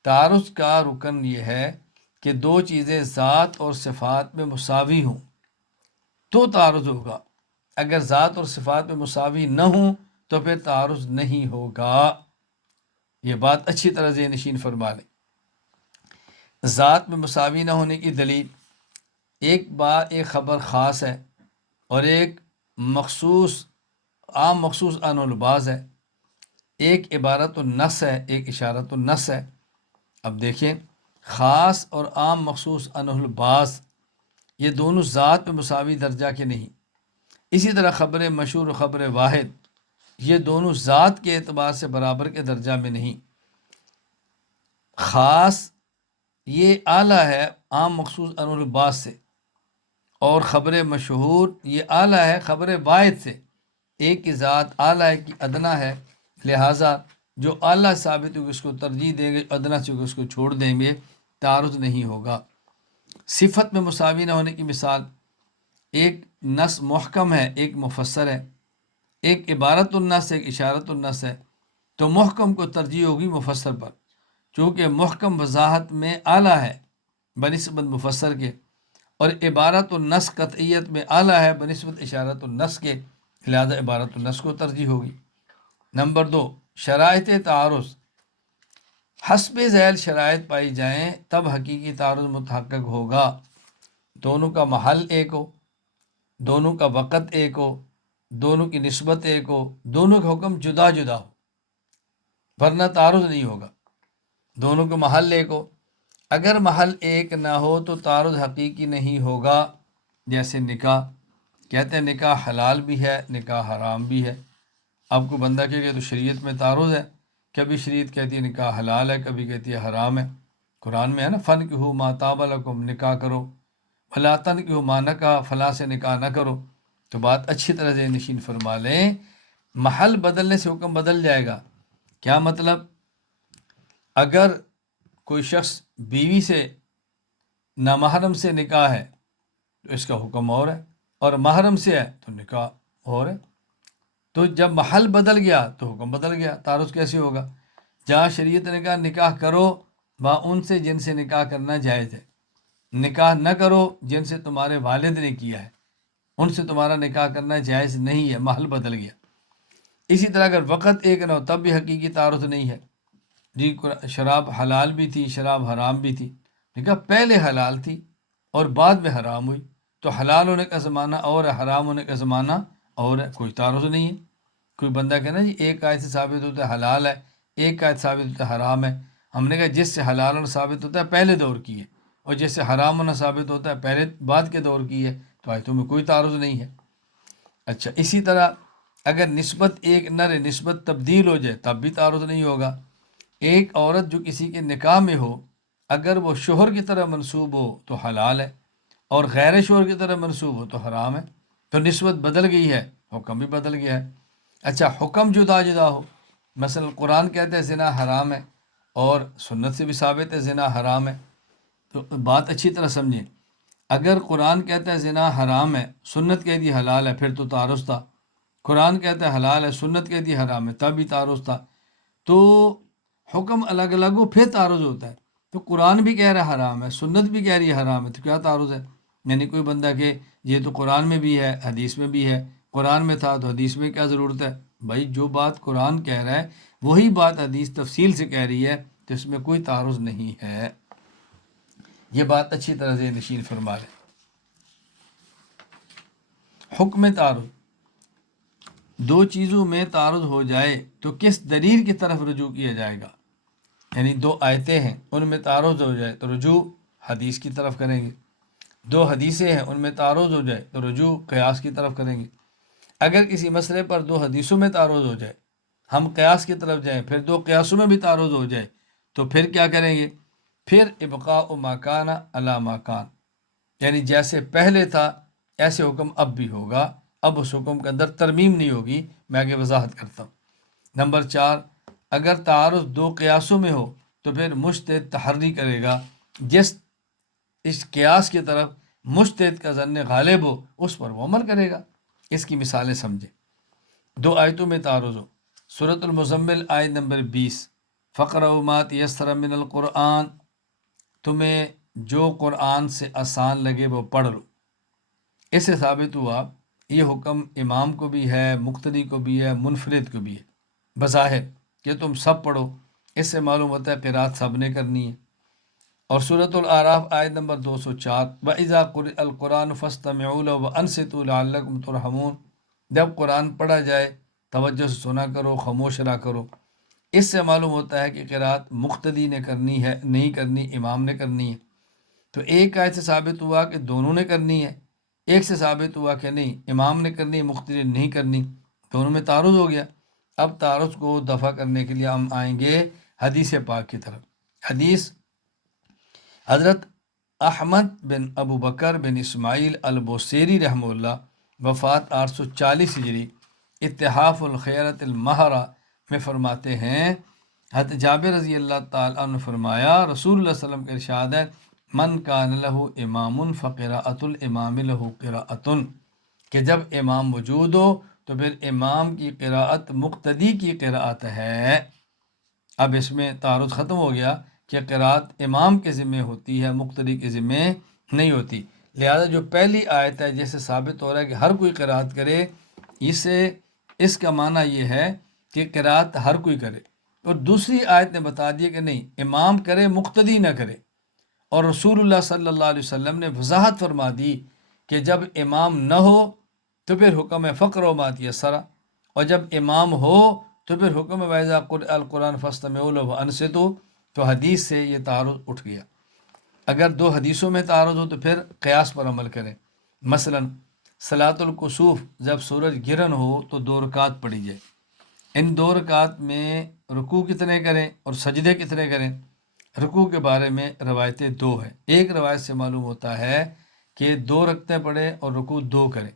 تعارض کا رکن یہ ہے کہ دو چیزیں ذات اور صفات میں مساوی ہوں تو تعارض ہوگا۔ اگر ذات اور صفات میں مساوی نہ ہوں تو پھر تعارض نہیں ہوگا۔ یہ بات اچھی طرح ذہن نشین فرما لیں۔ ذات میں مساوی نہ ہونے کی دلیل، ایک خبر خاص ہے اور ایک مخصوص عام مخصوص عنہ الباز ہے، ایک عبارت النص ہے، ایک اشارت النص ہے۔ اب دیکھیں، خاص اور عام مخصوص عنہ الباز یہ دونوں ذات میں مساوی درجہ کے نہیں۔ اسی طرح خبر مشہور و خبر واحد یہ دونوں ذات کے اعتبار سے برابر کے درجہ میں نہیں۔ خاص یہ اعلیٰ ہے عام مخصوص عنہ الباز سے، اور خبر مشہور یہ اعلیٰ ہے خبر واحد سے۔ ایک کی ذات اعلیٰ ہے کہ ادنا ہے، لہٰذا جو اعلیٰ ثابت ہوگی اس کو ترجیح دیں گے، ادنا سے ہوگی اس کو چھوڑ دیں گے، تعارض نہیں ہوگا۔ صفت میں مساوی نہ ہونے کی مثال، ایک نص محکم ہے، ایک مفسر ہے، ایک عبارت النص ایک اشارت النص ہے، تو محکم کو ترجیح ہوگی مفسر پر، چونکہ محکم وضاحت میں اعلیٰ ہے بنسبت مفسر کے، اور عبارت النص قطعیت میں اعلیٰ ہے بنسبت اشارت النص کے، لہذا عبارت النص کو ترجیح ہوگی۔ نمبر 2 شرائط تعارض، حسب ذیل شرائط پائی جائیں تب حقیقی تعارض متحقق ہوگا۔ دونوں کا محل ایک ہو، دونوں کا وقت ایک ہو، دونوں کی نسبت ایک ہو، دونوں کا حکم جدا جدا ہو، ورنہ تعارض نہیں ہوگا۔ دونوں کا محل ایک ہو، اگر محل ایک نہ ہو تو تعارض حقیقی نہیں ہوگا۔ جیسے نکاح، کہتے ہیں نکاح حلال بھی ہے نکاح حرام بھی ہے۔ آپ کو بندہ کہے گا تو شریعت میں تعارض ہے، کبھی شریعت کہتی ہے نکاح حلال ہے، کبھی کہتی ہے حرام ہے۔ قرآن میں ہے نا، فَنْكِحُوا مَا طَابَ لَكُمْ، نکاح کرو، وَلَا تَنْكِحُوا مَا نَكَحَ، فلاں سے نکاح نہ کرو۔ تو بات اچھی طرح ذہن نشین فرما لیں، محل بدلنے سے حکم بدل جائے گا۔ کیا مطلب؟ اگر کوئی شخص بیوی سے نامحرم سے نکاح ہے تو اس کا حکم اور ہے، اور محرم سے ہے تو نکاح اور ہے۔ تو جب محل بدل گیا تو حکم بدل گیا، تعارض کیسے ہوگا؟ جہاں شریعت نے کہا نکاح کرو وہاں ان سے جن سے نکاح کرنا جائز ہے، نکاح نہ کرو جن سے تمہارے والد نے کیا ہے، ان سے تمہارا نکاح کرنا جائز نہیں ہے، محل بدل گیا۔ اسی طرح اگر وقت ایک نہ ہو تب بھی حقیقی تعارض نہیں ہے۔ جی شراب حلال بھی تھی، شراب حرام بھی تھی، نکاح پہلے حلال تھی اور بعد میں حرام ہوئی، تو حلال ہونے کا زمانہ اور ہے، حرام ہونے کا زمانہ اور ہے، کوئی تعارض نہیں ہے۔ کوئی بندہ کہنا جی ایک آیت سے ثابت ہوتا ہے حلال ہے، ایک آیت ثابت ہوتا ہے حرام ہے۔ ہم نے کہا جس سے حلال ہونا ثابت ہوتا ہے پہلے دور کی ہے، اور جس سے حرام ہونا ثابت ہوتا ہے پہلے بعد کے دور کی ہے، تو آیتوں میں کوئی تعارض نہیں ہے۔ اچھا، اسی طرح اگر نسبت ایک نہ رہے، نسبت تبدیل ہو جائے تب بھی تعارض نہیں ہوگا۔ ایک عورت جو کسی کے نکاح میں ہو، اگر وہ شوہر کی طرح منسوب ہو تو حلال ہے، اور غیر شوہر کی طرح منسوب ہو تو حرام ہے۔ تو نسبت بدل گئی ہے، حکم بھی بدل گیا ہے۔ اچھا، حکم جدا جدا ہو، مثلا قرآن کہتا ہے زنا حرام ہے اور سنت سے بھی ثابت ہے زنا حرام ہے، تو بات اچھی طرح سمجھیں۔ اگر قرآن کہتا ہے زنا حرام ہے، سنت کہتی ہے حلال ہے، پھر تو تعارض تھا۔ قرآن کہتا ہے حلال ہے، سنت کہتی ہے حرام ہے، تب بھی تعارض تھا۔ تو حکم الگ الگ ہو پھر تعارض ہوتا ہے۔ تو قرآن بھی کہہ رہا ہے حرام ہے، سنت بھی کہہ رہی ہے حرام ہے، تو کیا تعارض ہے؟ یعنی کوئی بندہ کہ یہ تو قرآن میں بھی ہے حدیث میں بھی ہے، قرآن میں تھا تو حدیث میں کیا ضرورت ہے؟ بھائی جو بات قرآن کہہ رہا ہے وہی بات حدیث تفصیل سے کہہ رہی ہے، تو اس میں کوئی تعارض نہیں ہے۔ یہ بات اچھی طرح سے نشین فرما لیں۔ حکم تعارض، دو چیزوں میں تعارض ہو جائے تو کس دلیل کی طرف رجوع کیا جائے گا؟ یعنی دو آیتیں ہیں ان میں تعارض ہو جائے تو رجوع حدیث کی طرف کریں گے، دو حدیثیں ہیں ان میں تعارض ہو جائے تو رجوع قیاس کی طرف کریں گے۔ اگر کسی مسئلے پر دو حدیثوں میں تعارض ہو جائے، ہم قیاس کی طرف جائیں، پھر دو قیاسوں میں بھی تعارض ہو جائے تو پھر کیا کریں گے؟ پھر ابقاء ما کان علی ما کان، یعنی جیسے پہلے تھا ایسے حکم اب بھی ہوگا، اب اس حکم کے اندر ترمیم نہیں ہوگی۔ میں آگے وضاحت کرتا ہوں۔ نمبر 4، اگر تعارض دو قیاسوں میں ہو تو پھر مجتہد تحری کرے گا، جس اس قیاس کی طرف مجتہد کا ظن غالب ہو اس پر وہ عمل کرے گا۔ اس کی مثالیں سمجھیں۔ دو آیتوں میں تعارض ہو، سورۃ المزمل آیت نمبر 20، فقرؤ ما تیسر من القرآن، تمہیں جو قرآن سے آسان لگے وہ پڑھ لو۔ اس سے ثابت ہوا یہ حکم امام کو بھی ہے، مقتدی کو بھی ہے، منفرد کو بھی ہے بظاہر کہ تم سب پڑھو۔ اس سے معلوم ہوتا ہے قرات سب نے کرنی ہے۔ اور سورۃ الاعراف آیت نمبر 204، وَإِذَا قُرِئَ الْقُرْآنُ فَاسْتَمِعُوا لَهُ وَأَنصِتُوا لَعَلَّكُمْ تُرْحَمُونَ، جب قرآن پڑھا جائے توجہ سے سنا کرو، خاموش رہا کرو۔ اس سے معلوم ہوتا ہے کہ قرات مقتدی نے کرنی ہے، نہیں کرنی امام نے کرنی ہے۔ تو ایک آیت سے ثابت ہوا کہ دونوں نے کرنی ہے، ایک سے ثابت ہوا کہ نہیں امام نے کرنی مقتدی نے نہیں کرنی، دونوں میں تعارض ہو گیا۔ اب تعارض کو دفع کرنے کے لیے ہم آئیں گے حدیث پاک کی طرف۔ حدیث حضرت احمد بن ابو بکر بن اسماعیل البوصیری رحمہ اللہ، وفات 840 ہجری، اتحاف الخیرت المہرہ میں فرماتے ہیں، حضرت جابر رضی اللہ تعالیٰ عنہ فرمایا رسول اللہ صلی اللہ علیہ وسلم کا ارشاد ہے، من کان لہ امام فقراءۃ الامام لہ قراءۃ، کہ جب امام موجود ہو تو پھر امام کی قراءت مقتدی کی قراءت ہے۔ اب اس میں تعارض ختم ہو گیا کہ قراءت امام کے ذمہ ہوتی ہے، مقتدی کے ذمہ نہیں ہوتی۔ لہذا جو پہلی آیت ہے جیسے ثابت ہو رہا ہے کہ ہر کوئی قراءت کرے، اس کا معنی یہ ہے کہ قراءت ہر کوئی کرے۔ اور دوسری آیت نے بتا دیا کہ نہیں امام کرے مقتدی نہ کرے، اور رسول اللہ صلی اللہ علیہ وسلم نے وضاحت فرما دی کہ جب امام نہ ہو تو پھر حکم ہے فقرؤ ما تیسر، اور جب امام ہو تو پھر حکم وَإِذَا قُرِئَ الْقُرْآنُ فَاسْتَمِعُوا لَهُ وَأَنصِتُوا۔ تو حدیث سے یہ تعارض اٹھ گیا۔ اگر دو حدیثوں میں تعارض ہو تو پھر قیاس پر عمل کریں۔ مثلا صلاۃ الکسوف، جب سورج گرہن ہو تو 2 رکعت پڑھی جائے، ان 2 رکعت میں رکوع کتنے کریں اور سجدے کتنے کریں؟ رکوع کے بارے میں روایتیں 2 ہیں۔ ایک روایت سے معلوم ہوتا ہے کہ 2 رکعتیں پڑھیں اور رکوع 2 کریں،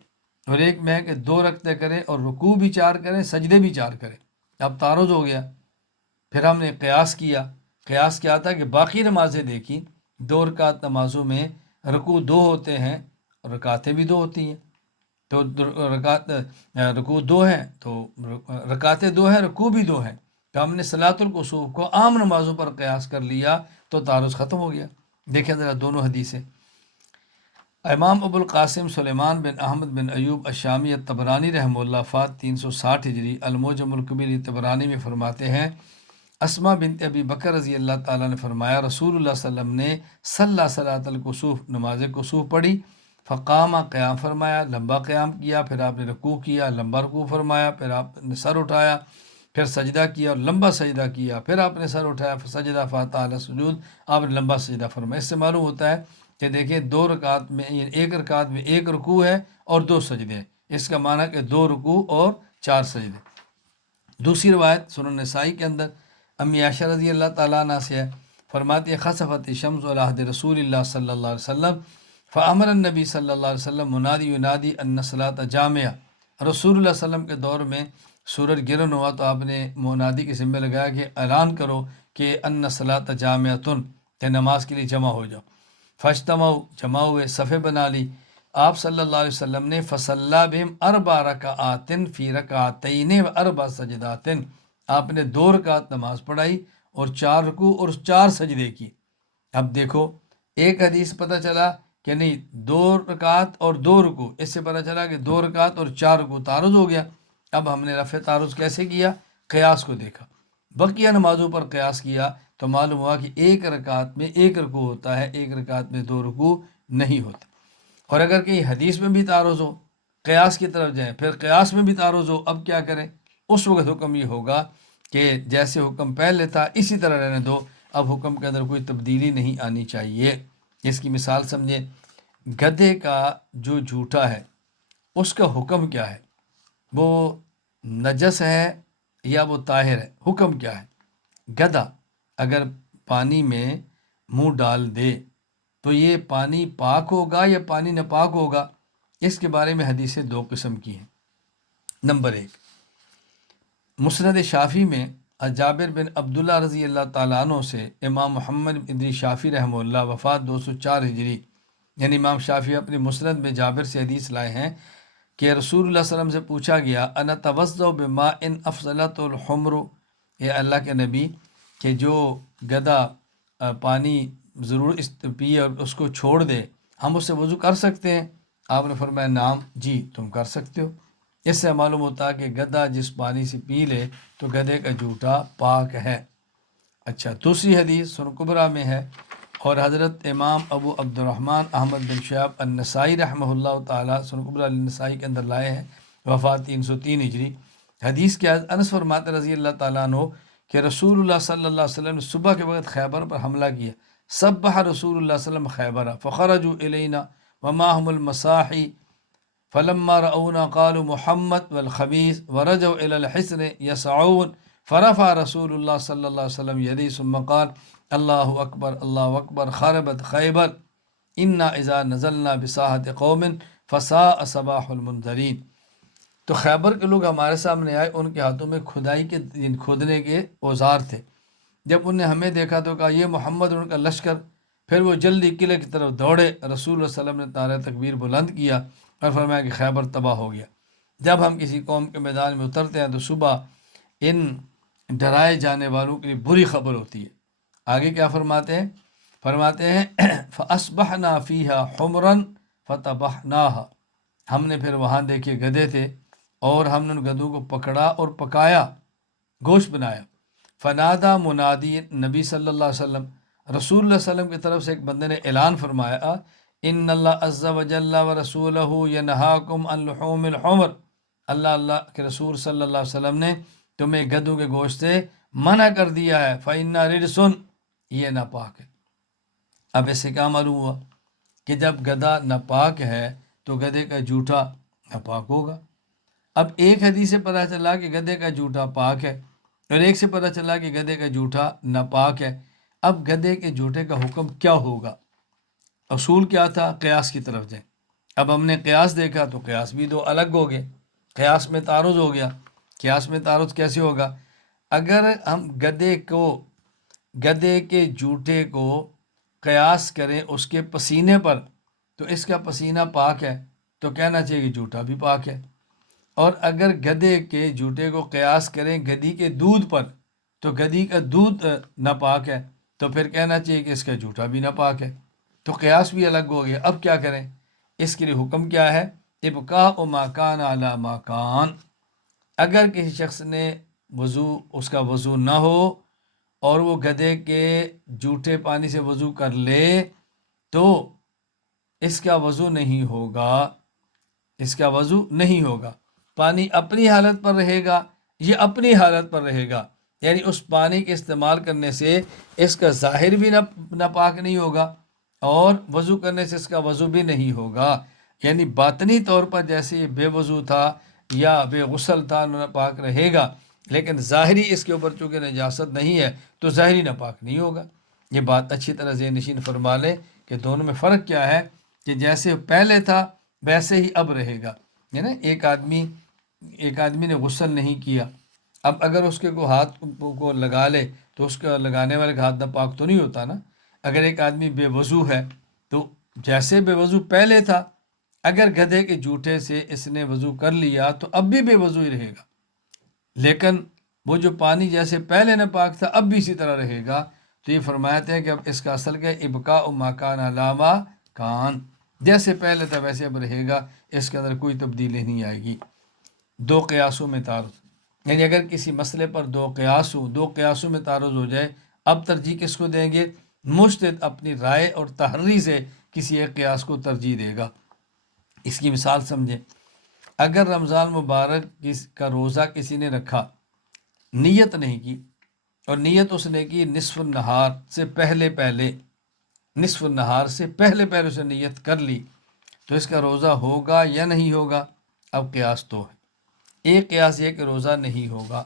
اور ایک میں ہے کہ 2 رکعتیں کریں اور رکوع بھی 4 کریں، سجدے بھی 4 کریں۔ اب تعارض ہو گیا، پھر ہم نے قیاس کیا۔ قیاس کیا تھا کہ باقی نمازیں دیکھی، 2 رکعت نمازوں میں رکوع 2 ہوتے ہیں اور رکعتیں بھی 2 ہوتی ہیں، تو رکوع 2 ہیں تو رکعتیں 2 ہیں، رکوع بھی 2 ہیں، تو ہم نے صلاۃ الکسوف کو عام نمازوں پر قیاس کر لیا تو تعارض ختم ہو گیا۔ دیکھیں ذرا دونوں حدیثیں۔ امام ابو القاسم سلیمان بن احمد بن ایوب الشامی الطبرانی رحمہ اللہ، وفات 360 ہجری، المعجم الکبیر طبرانی میں فرماتے ہیں، اسما بنت ابی بکر رضی اللہ تعالیٰ نے فرمایا رسول اللہ صلی اللہ علیہ وسلم نے صلی صلاۃ الکسوف، نماز کسوف پڑھی، فقامہ قیام فرمایا، لمبا قیام کیا، پھر آپ نے رکوع کیا، لمبا رکوع فرمایا، پھر آپ نے سر اٹھایا، پھر سجدہ کیا اور لمبا سجدہ کیا، پھر آپ نے سر اٹھایا، پھر سجدہ فاطال سجود، آپ نے لمبا سجدہ فرمایا۔ اس سے معلوم ہوتا ہے کہ دیکھیں 2 رکعت میں، ایک رکعت میں 1 رکوع ہے اور 2 سجدے ہیں، اس کا معنی کہ 2 رکوع اور 4 سجدے۔ دوسری روایت سنن نسائی کے اندر امی عائشہ رضی اللہ تعالیٰ عنہ سے ہے، فرماتی ہے خسفت الشمس علی عہد رسول اللہ صلی اللہ علیہ وسلم فامر النبی صلی اللہ علیہ وسلم منادی ینادی ان الصلاۃ جامعہ، رسول اللہ صلی اللہ علیہ وسلم کے دور میں سورج گرہن ہوا تو آپ نے منادی کے ذمہ لگایا کہ اعلان کرو کہ ان الصلاۃ جامعۃ، کہ نماز کے لیے جمع ہو جاؤ۔ فاجتمعوا، جمع ہوئے، صفیں بنا لی، آپ صلی اللہ علیہ وسلم نے فصلی بہم اربع رکعات فی رکعتین و اربع سجدات، آپ نے 2 رکعت نماز پڑھائی اور 4 رکوع اور 4 سجدے کی۔ اب دیکھو ایک حدیث پتہ چلا کہ نہیں 2 رکعت اور 2 رکوع، اس سے پتہ چلا کہ 2 رکعت اور 4 رکوع تعارض ہو گیا۔ اب ہم نے رفع تعارض کیسے کیا؟ قیاس کو دیکھا، بقیہ نمازوں پر قیاس کیا تو معلوم ہوا کہ 1 رکعت میں 1 رکوع ہوتا ہے، 1 رکعت میں 2 رکوع نہیں ہوتا۔ اور اگر کہیں حدیث میں بھی تعارض ہو، قیاس کی طرف جائیں، پھر قیاس میں بھی تعارض ہو، اب کیا کریں؟ اس وقت حکم یہ ہوگا کہ جیسے حکم پہلے تھا اسی طرح رہنے دو، اب حکم کے اندر کوئی تبدیلی نہیں آنی چاہیے۔ اس کی مثال سمجھیں، گدھے کا جو جھوٹا ہے اس کا حکم کیا ہے؟ وہ نجس ہے یا وہ طاہر ہے؟ حکم کیا ہے؟ گدھا اگر پانی میں منہ ڈال دے تو یہ پانی پاک ہوگا یا پانی ناپاک ہوگا؟ اس کے بارے میں حدیثیں 2 قسم کی ہیں۔ نمبر 1، مسند شافعی میں جابر بن عبداللہ رضی اللہ تعالیٰ عنہ سے امام محمد بن ادریس شافعی رحمہ اللہ وفات 204 ہجری، یعنی امام شافعی اپنے مسند میں جابر سے حدیث لائے ہیں کہ رسول اللہ صلی اللہ علیہ وسلم سے پوچھا گیا انا توضؤ بماء افضلت الحمر، اے اللہ کے نبی کہ جو گدھا پانی ضرور پیے اور اس کو چھوڑ دے، ہم اس سے وضو کر سکتے ہیں؟ آپ نے فرمایا نعم، جی تم کر سکتے ہو۔ اس سے معلوم ہوتا ہے کہ گدھا جس پانی سے پی لے تو گدھے کا جھوٹا پاک ہے۔ اچھا، دوسری حدیث سنن کبریٰ میں ہے اور حضرت امام ابو عبد الرحمن احمد بن شہاب النسائی رحمہ اللہ تعالیٰ سنن کبریٰ النسائی کے اندر لائے ہیں، وفات 303 ہجری۔ حدیث کے انس فرماتے رضی اللہ تعالیٰ عنہ کہ رسول اللہ صلی اللہ علیہ وسلم نے صبح کے وقت خیبر پر حملہ کیا، سبح رسول اللہ صلی اللہ علیہ وسلم خیبر فخرجوا الینا ومعهم المصاحی فلما رأونا قالوا محمد والخبیث ورجعوا الى الحصن يسعون فرفع رسول اللہ صلی اللہ علیہ وسلم یدی ثم قال اللہ اکبر خربت خیبر انا اذا نزلنا بساحت قوم فساء صباح المنذرین۔ تو خیبر کے لوگ ہمارے سامنے آئے، ان کے ہاتھوں میں کھودنے کے اوزار تھے۔ جب انہیں ہمیں دیکھا تو کہا یہ محمد اور ان کا لشکر، پھر وہ جلدی قلعے کی طرف دوڑے۔ رسول اللہ صلی اللہ علیہ وسلم نے نعرہ تکبیر بلند کیا اور فرمایا کہ خیبر تباہ ہو گیا۔ جب ہم کسی قوم کے میدان میں اترتے ہیں تو صبح ان ڈرائے جانے والوں کے لیے بری خبر ہوتی ہے۔ آگے کیا فرماتے ہیں؟ فرماتے ہیں فَأَصْبَحْنَا فِيهَا حُمْرًا فَطَبَحْنَاهَا، ہم نے پھر وہاں دیکھے گدھے تھے اور ہم نے ان گدھوں کو پکڑا اور پکایا، گوشت بنایا۔ فنادا منادی، نبی صلی اللہ علیہ وسلم رسول اللہ علیہ وسلم کی طرف سے ایک بندے نے اعلان فرمایا ان اللہ عز وجل ورسولہ ینہاکم عن لحوم الحمر، اللہ کے رسول صلی اللہ علیہ وسلم نے تمہیں گدھوں کے گوشت سے منع کر دیا ہے، فإنہ رجسن، یہ ناپاک ہے۔ اب اس سے کیا معلوم ہوا کہ جب گدھا ناپاک ہے تو گدھے کا جھوٹا ناپاک ہوگا۔ اب ایک حدیث سے پتہ چلا کہ گدھے کا جھوٹا پاک ہے اور ایک سے پتہ چلا کہ گدھے کا جھوٹا ناپاک ہے۔ اب گدھے کے جھوٹے کا حکم کیا ہوگا؟ اصول کیا تھا؟ قیاس کی طرف جائیں۔ اب ہم نے قیاس دیکھا تو قیاس بھی 2 الگ ہو گئے، قیاس میں تعارض ہو گیا۔ قیاس میں تعارض کیسے ہوگا؟ اگر ہم گدھے کے جھوٹے کو قیاس کریں اس کے پسینے پر تو اس کا پسینہ پاک ہے تو کہنا چاہیے کہ جھوٹا بھی پاک ہے، اور اگر گدھے کے جھوٹے کو قیاس کریں گدھی کے دودھ پر تو گدھی کا دودھ ناپاک ہے تو پھر کہنا چاہیے کہ اس کا جھوٹا بھی ناپاک ہے، تو قیاس بھی الگ ہو گیا۔ اب کیا کریں؟ اس کے لیے حکم کیا ہے؟ ابقاء ما کان علی ما کان، اگر کسی شخص نے اس کا وضو نہ ہو اور وہ گدھے کے جھوٹے پانی سے وضو کر لے تو اس کا وضو نہیں ہوگا، پانی اپنی حالت پر رہے گا، یہ اپنی حالت پر رہے گا، یعنی اس پانی کے استعمال کرنے سے اس کا ظاہر بھی ناپاک نہیں ہوگا اور وضو کرنے سے اس کا وضو بھی نہیں ہوگا، یعنی باطنی طور پر جیسے یہ بے وضو تھا یا بے غسل تھا ناپاک رہے گا، لیکن ظاہری اس کے اوپر چونکہ نجاست نہیں ہے تو ظاہری ناپاک نہیں ہوگا۔ یہ بات اچھی طرح ذہن نشین فرما لیں کہ دونوں میں فرق کیا ہے، کہ جیسے پہلے تھا ویسے ہی اب رہے گا۔ یعنی ایک آدمی نے غسل نہیں کیا، اب اگر اس کے کو ہاتھ کو لگا لے تو اس کا لگانے والے کا ہاتھ ناپاک تو نہیں ہوتا نا۔ اگر ایک آدمی بے وضو ہے تو جیسے بے وضو پہلے تھا اگر گدھے کے جوٹے سے اس نے وضو کر لیا تو اب بھی بے وضو ہی رہے گا، لیکن وہ جو پانی جیسے پہلے نہ پاک تھا اب بھی اسی طرح رہے گا۔ تو یہ فرماتے ہیں کہ اب اس کا اصل کیا ہے؟ ابقاء ما کان علی ما کان، جیسے پہلے تھا ویسے اب رہے گا، اس کے اندر کوئی تبدیلی نہیں آئے گی۔ دو قیاسوں میں تعارض، یعنی اگر کسی مسئلے پر دو قیاسوں میں تعارض ہو جائے، اب ترجیح کس کو دیں گے؟ مجتہد اپنی رائے اور تحری سے کسی ایک قیاس کو ترجیح دے گا۔ اس کی مثال سمجھیں، اگر رمضان مبارک کا روزہ کسی نے رکھا، نیت نہیں کی، اور نیت اس نے کی نصف النہار سے پہلے اس نے نیت کر لی، تو اس کا روزہ ہوگا یا نہیں ہوگا؟ اب قیاس تو ہے، ایک قیاس یہ کہ روزہ نہیں ہوگا،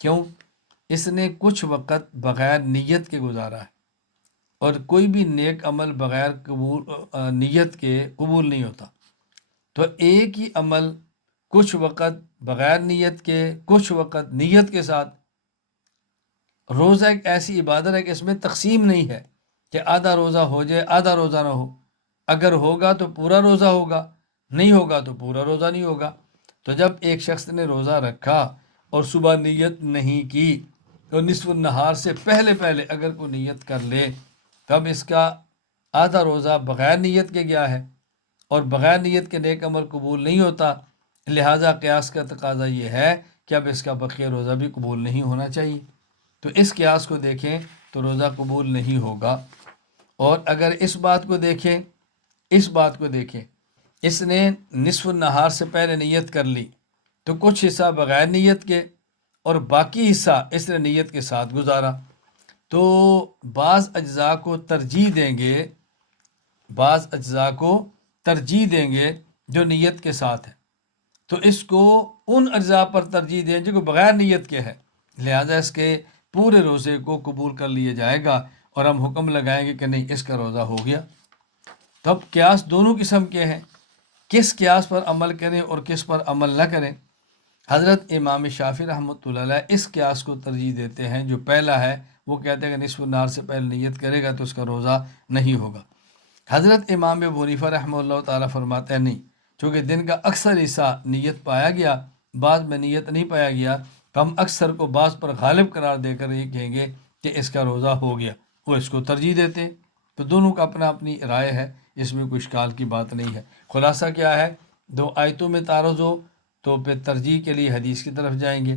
کیوں؟ اس نے کچھ وقت بغیر نیت کے گزارا ہے، اور کوئی بھی نیک عمل بغیر نیت کے قبول نہیں ہوتا۔ تو ایک ہی عمل کچھ وقت بغیر نیت کے، کچھ وقت نیت کے ساتھ، روزہ ایک ایسی عبادت ہے کہ اس میں تقسیم نہیں ہے کہ آدھا روزہ ہو جائے آدھا روزہ نہ ہو، اگر ہوگا تو پورا روزہ ہوگا، نہیں ہوگا تو پورا روزہ نہیں ہوگا۔ تو جب ایک شخص نے روزہ رکھا اور صبح نیت نہیں کی، تو نصف النہار سے پہلے اگر کوئی نیت کر لے، تب اس کا آدھا روزہ بغیر نیت کے گیا ہے، اور بغیر نیت کے نیک عمل قبول نہیں ہوتا، لہٰذا قیاس کا تقاضا یہ ہے کہ اب اس کا بقیہ روزہ بھی قبول نہیں ہونا چاہیے۔ تو اس قیاس کو دیکھیں تو روزہ قبول نہیں ہوگا۔ اور اگر اس بات کو دیکھیں اس نے نصف النہار سے پہلے نیت کر لی، تو کچھ حصہ بغیر نیت کے اور باقی حصہ اس نے نیت کے ساتھ گزارا، تو بعض اجزاء کو ترجیح دیں گے جو نیت کے ساتھ ہے، تو اس کو ان اجزاء پر ترجیح دیں جو بغیر نیت کے ہے، لہذا اس کے پورے روزے کو قبول کر لیا جائے گا، اور ہم حکم لگائیں گے کہ نہیں، اس کا روزہ ہو گیا۔ تب قیاس دونوں قسم کے ہیں، کس قیاس پر عمل کریں اور کس پر عمل نہ کریں۔ حضرت امام شافعی رحمۃ اللہ علیہ اس قیاس کو ترجیح دیتے ہیں جو پہلا ہے، وہ کہتے ہیں کہ نصف النہار سے پہلے نیت کرے گا تو اس کا روزہ نہیں ہوگا۔ حضرت امام ابو حنیفہ رحمہ اللہ تعالیٰ فرماتے ہیں نہیں، چونکہ دن کا اکثر حصہ نیت پایا گیا، بعض میں نیت نہیں پایا گیا، تو ہم اکثر کو بعض پر غالب قرار دے کر یہ کہیں گے کہ اس کا روزہ ہو گیا، وہ اس کو ترجیح دیتے ہیں۔ تو دونوں کا اپنا اپنی رائے ہے، اس میں کوئی اشکال کی بات نہیں ہے۔ خلاصہ کیا ہے؟ دو آیتوں میں تعارض ہو تو پھر ترجیح کے لیے حدیث کی طرف جائیں گے،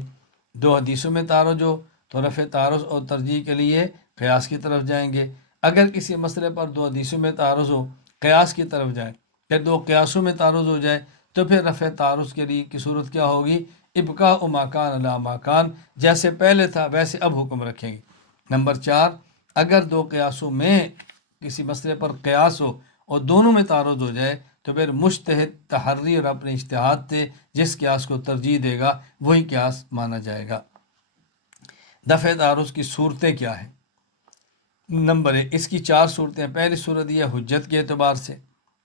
دو حدیثوں میں تعارض ہو تو رفع تعارض اور ترجیح کے لیے قیاس کی طرف جائیں گے۔ اگر کسی مسئلے پر دو حدیثوں میں تعارض ہو، قیاس کی طرف جائیں، پھر دو قیاسوں میں تعارض ہو جائے تو پھر رفع تعارض کے لیے کی صورت کیا ہوگی؟ ابقاء ما کان علی ما کان، جیسے پہلے تھا ویسے اب حکم رکھیں گے۔ نمبر 4، اگر دو قیاسوں میں کسی مسئلے پر قیاس ہو اور دونوں میں تعارض ہو جائے تو پھر مجتہد تحری اور اپنے اجتہاد سے جس قیاس کو ترجیح دے گا وہی قیاس مانا جائے گا۔ دفع تعارض کی صورتیں کیا ہیں؟ نمبر 1، اس کی 4 صورتیں۔ پہلی صورت یہ حجت کے اعتبار سے،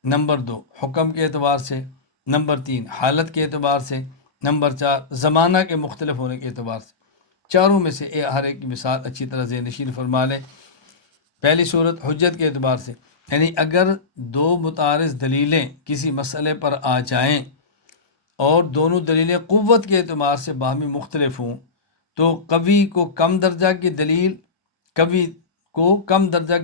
نمبر 2 حکم کے اعتبار سے، نمبر 3 حالت کے اعتبار سے، نمبر 4 زمانہ کے مختلف ہونے کے اعتبار سے۔ چاروں میں سے ہر ایک کی مثال اچھی طرح ذہن نشین فرما لیں۔ پہلی صورت حجت کے اعتبار سے، یعنی اگر دو متعارض دلیلیں کسی مسئلے پر آ جائیں اور دونوں دلیلیں قوت کے اعتبار سے باہمی مختلف ہوں، تو کبھی کو کم درجہ کی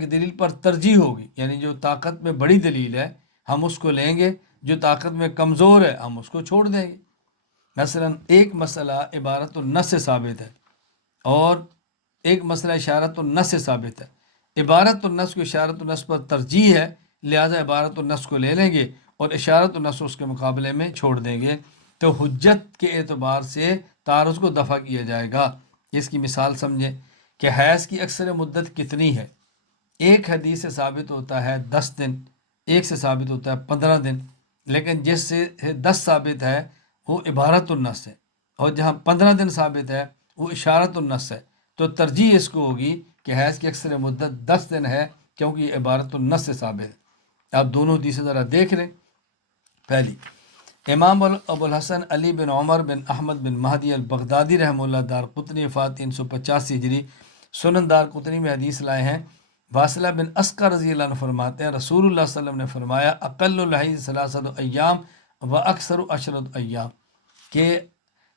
دلیل پر ترجیح ہوگی، یعنی جو طاقت میں بڑی دلیل ہے ہم اس کو لیں گے، جو طاقت میں کمزور ہے ہم اس کو چھوڑ دیں گے۔ مثلا ایک مسئلہ عبارت النص سے ثابت ہے اور ایک مسئلہ اشارت النص سے ثابت ہے، عبارت النص کو اشارت النص پر ترجیح ہے، لہٰذا عبارت النص کو لے لیں گے اور اشارت النص اس کے مقابلے میں چھوڑ دیں گے، تو حجت کے اعتبار سے تعارض کو دفع کیا جائے گا۔ اس کی مثال سمجھیں کہ حیض کی اکثر مدت کتنی ہے؟ ایک حدیث سے ثابت ہوتا ہے 10 دن، ایک سے ثابت ہوتا ہے 15 دن، لیکن جس سے 10 ثابت ہے وہ عبارت النص ہے، اور جہاں 15 دن ثابت ہے وہ اشارت النص ہے، تو ترجیح اس کو ہوگی کہ حیض کی اکثر مدت 10 دن ہے، کیونکہ یہ عبارت النص سے ثابت ہے۔ آپ دونوں حدیثیں ذرا دیکھ لیں۔ پہلی، امام ابو الحسن علی بن عمر بن احمد بن مہدی البغدادی رحمہ اللہ دارقطنی وفات 385 ہجری، سنن دارقطنی میں حدیث لائے ہیں، واصلہ بن اسقر رضی اللہ عنہ فرماتے ہیں رسول اللہ صلی اللہ علیہ وسلم نے فرمایا اقل الحیض ثلاثۃ ایام و اکثر عشرۃ ایام، کہ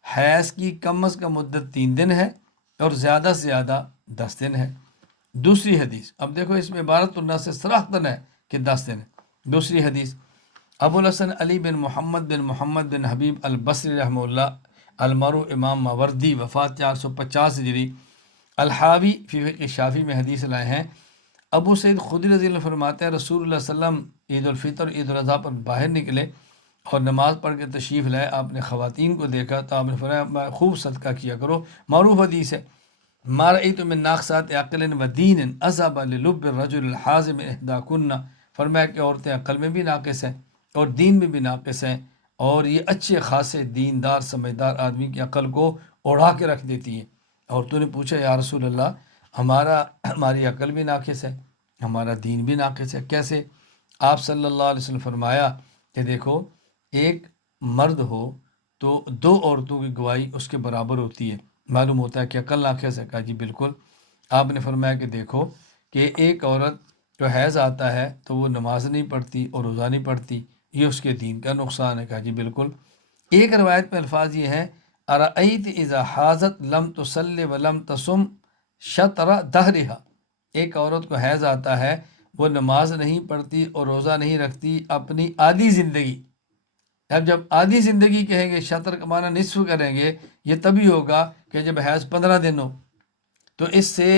حیض کی کم از کم مدت 3 دن ہے اور زیادہ سے زیادہ 10 دن ہے۔ دوسری حدیث، اب دیکھو اس میں عبارت اللہ سے صراحتاً ہے کہ 10 دن ہے۔ دوسری حدیث، ابو الحسن علی بن محمد بن حبیب البصری رحمہ اللہ، المرو امام ماوردی، وفات 450 ہجری، الحاوی فی فقہ شافعی میں حدیث لائے ہیں۔ ابو سعید خدری رضی اللہ عنہ فرماتے ہیں رسول اللہ صلی اللہ علیہ وسلم عید الفطر عید الاضحیٰ پر باہر نکلے اور نماز پڑھ کے تشریف لائے، آپ نے خواتین کو دیکھا تو آپ نے فرمایا خوب صدقہ کیا کرو۔ معروف حدیث ہے، ما رأیت من ناقصات عقل و دین اذهب للب الرجل الحازم احداکن، فرمایا کہ عورتیں عقل میں بھی ناقص ہیں اور دین میں بھی ناقص ہیں، اور یہ اچھے خاصے دیندار سمجھدار آدمی کی عقل کو اڑا کے رکھ دیتی ہیں۔ اور تو نے پوچھا یا رسول اللہ ہماری عقل بھی ناقص ہے، ہمارا دین بھی ناقص ہے، کیسے؟ آپ صلی اللہ علیہ وسلم فرمایا کہ دیکھو ایک مرد ہو تو 2 عورتوں کی گواہی اس کے برابر ہوتی ہے، معلوم ہوتا ہے کہ عقل ناقص ہے۔ کہا جی بالکل۔ آپ نے فرمایا کہ دیکھو کہ ایک عورت جو حیض آتا ہے تو وہ نماز نہیں پڑھتی اور روزہ نہیں پڑھتی، یہ اس کے دین کا نقصان ہے۔ کہا جی بالکل۔ ایک روایت میں الفاظ یہ ہیں ارأیت اذا حاضت لم تصلی ولم تصم شطر دہرہا، ایک عورت کو حیض آتا ہے، وہ نماز نہیں پڑھتی اور روزہ نہیں رکھتی اپنی آدھی زندگی۔ اب جب آدھی زندگی کہیں گے، شطر کا معنی نصف کریں گے، یہ تبھی ہوگا کہ جب حیض 15 دن ہو۔ تو اس سے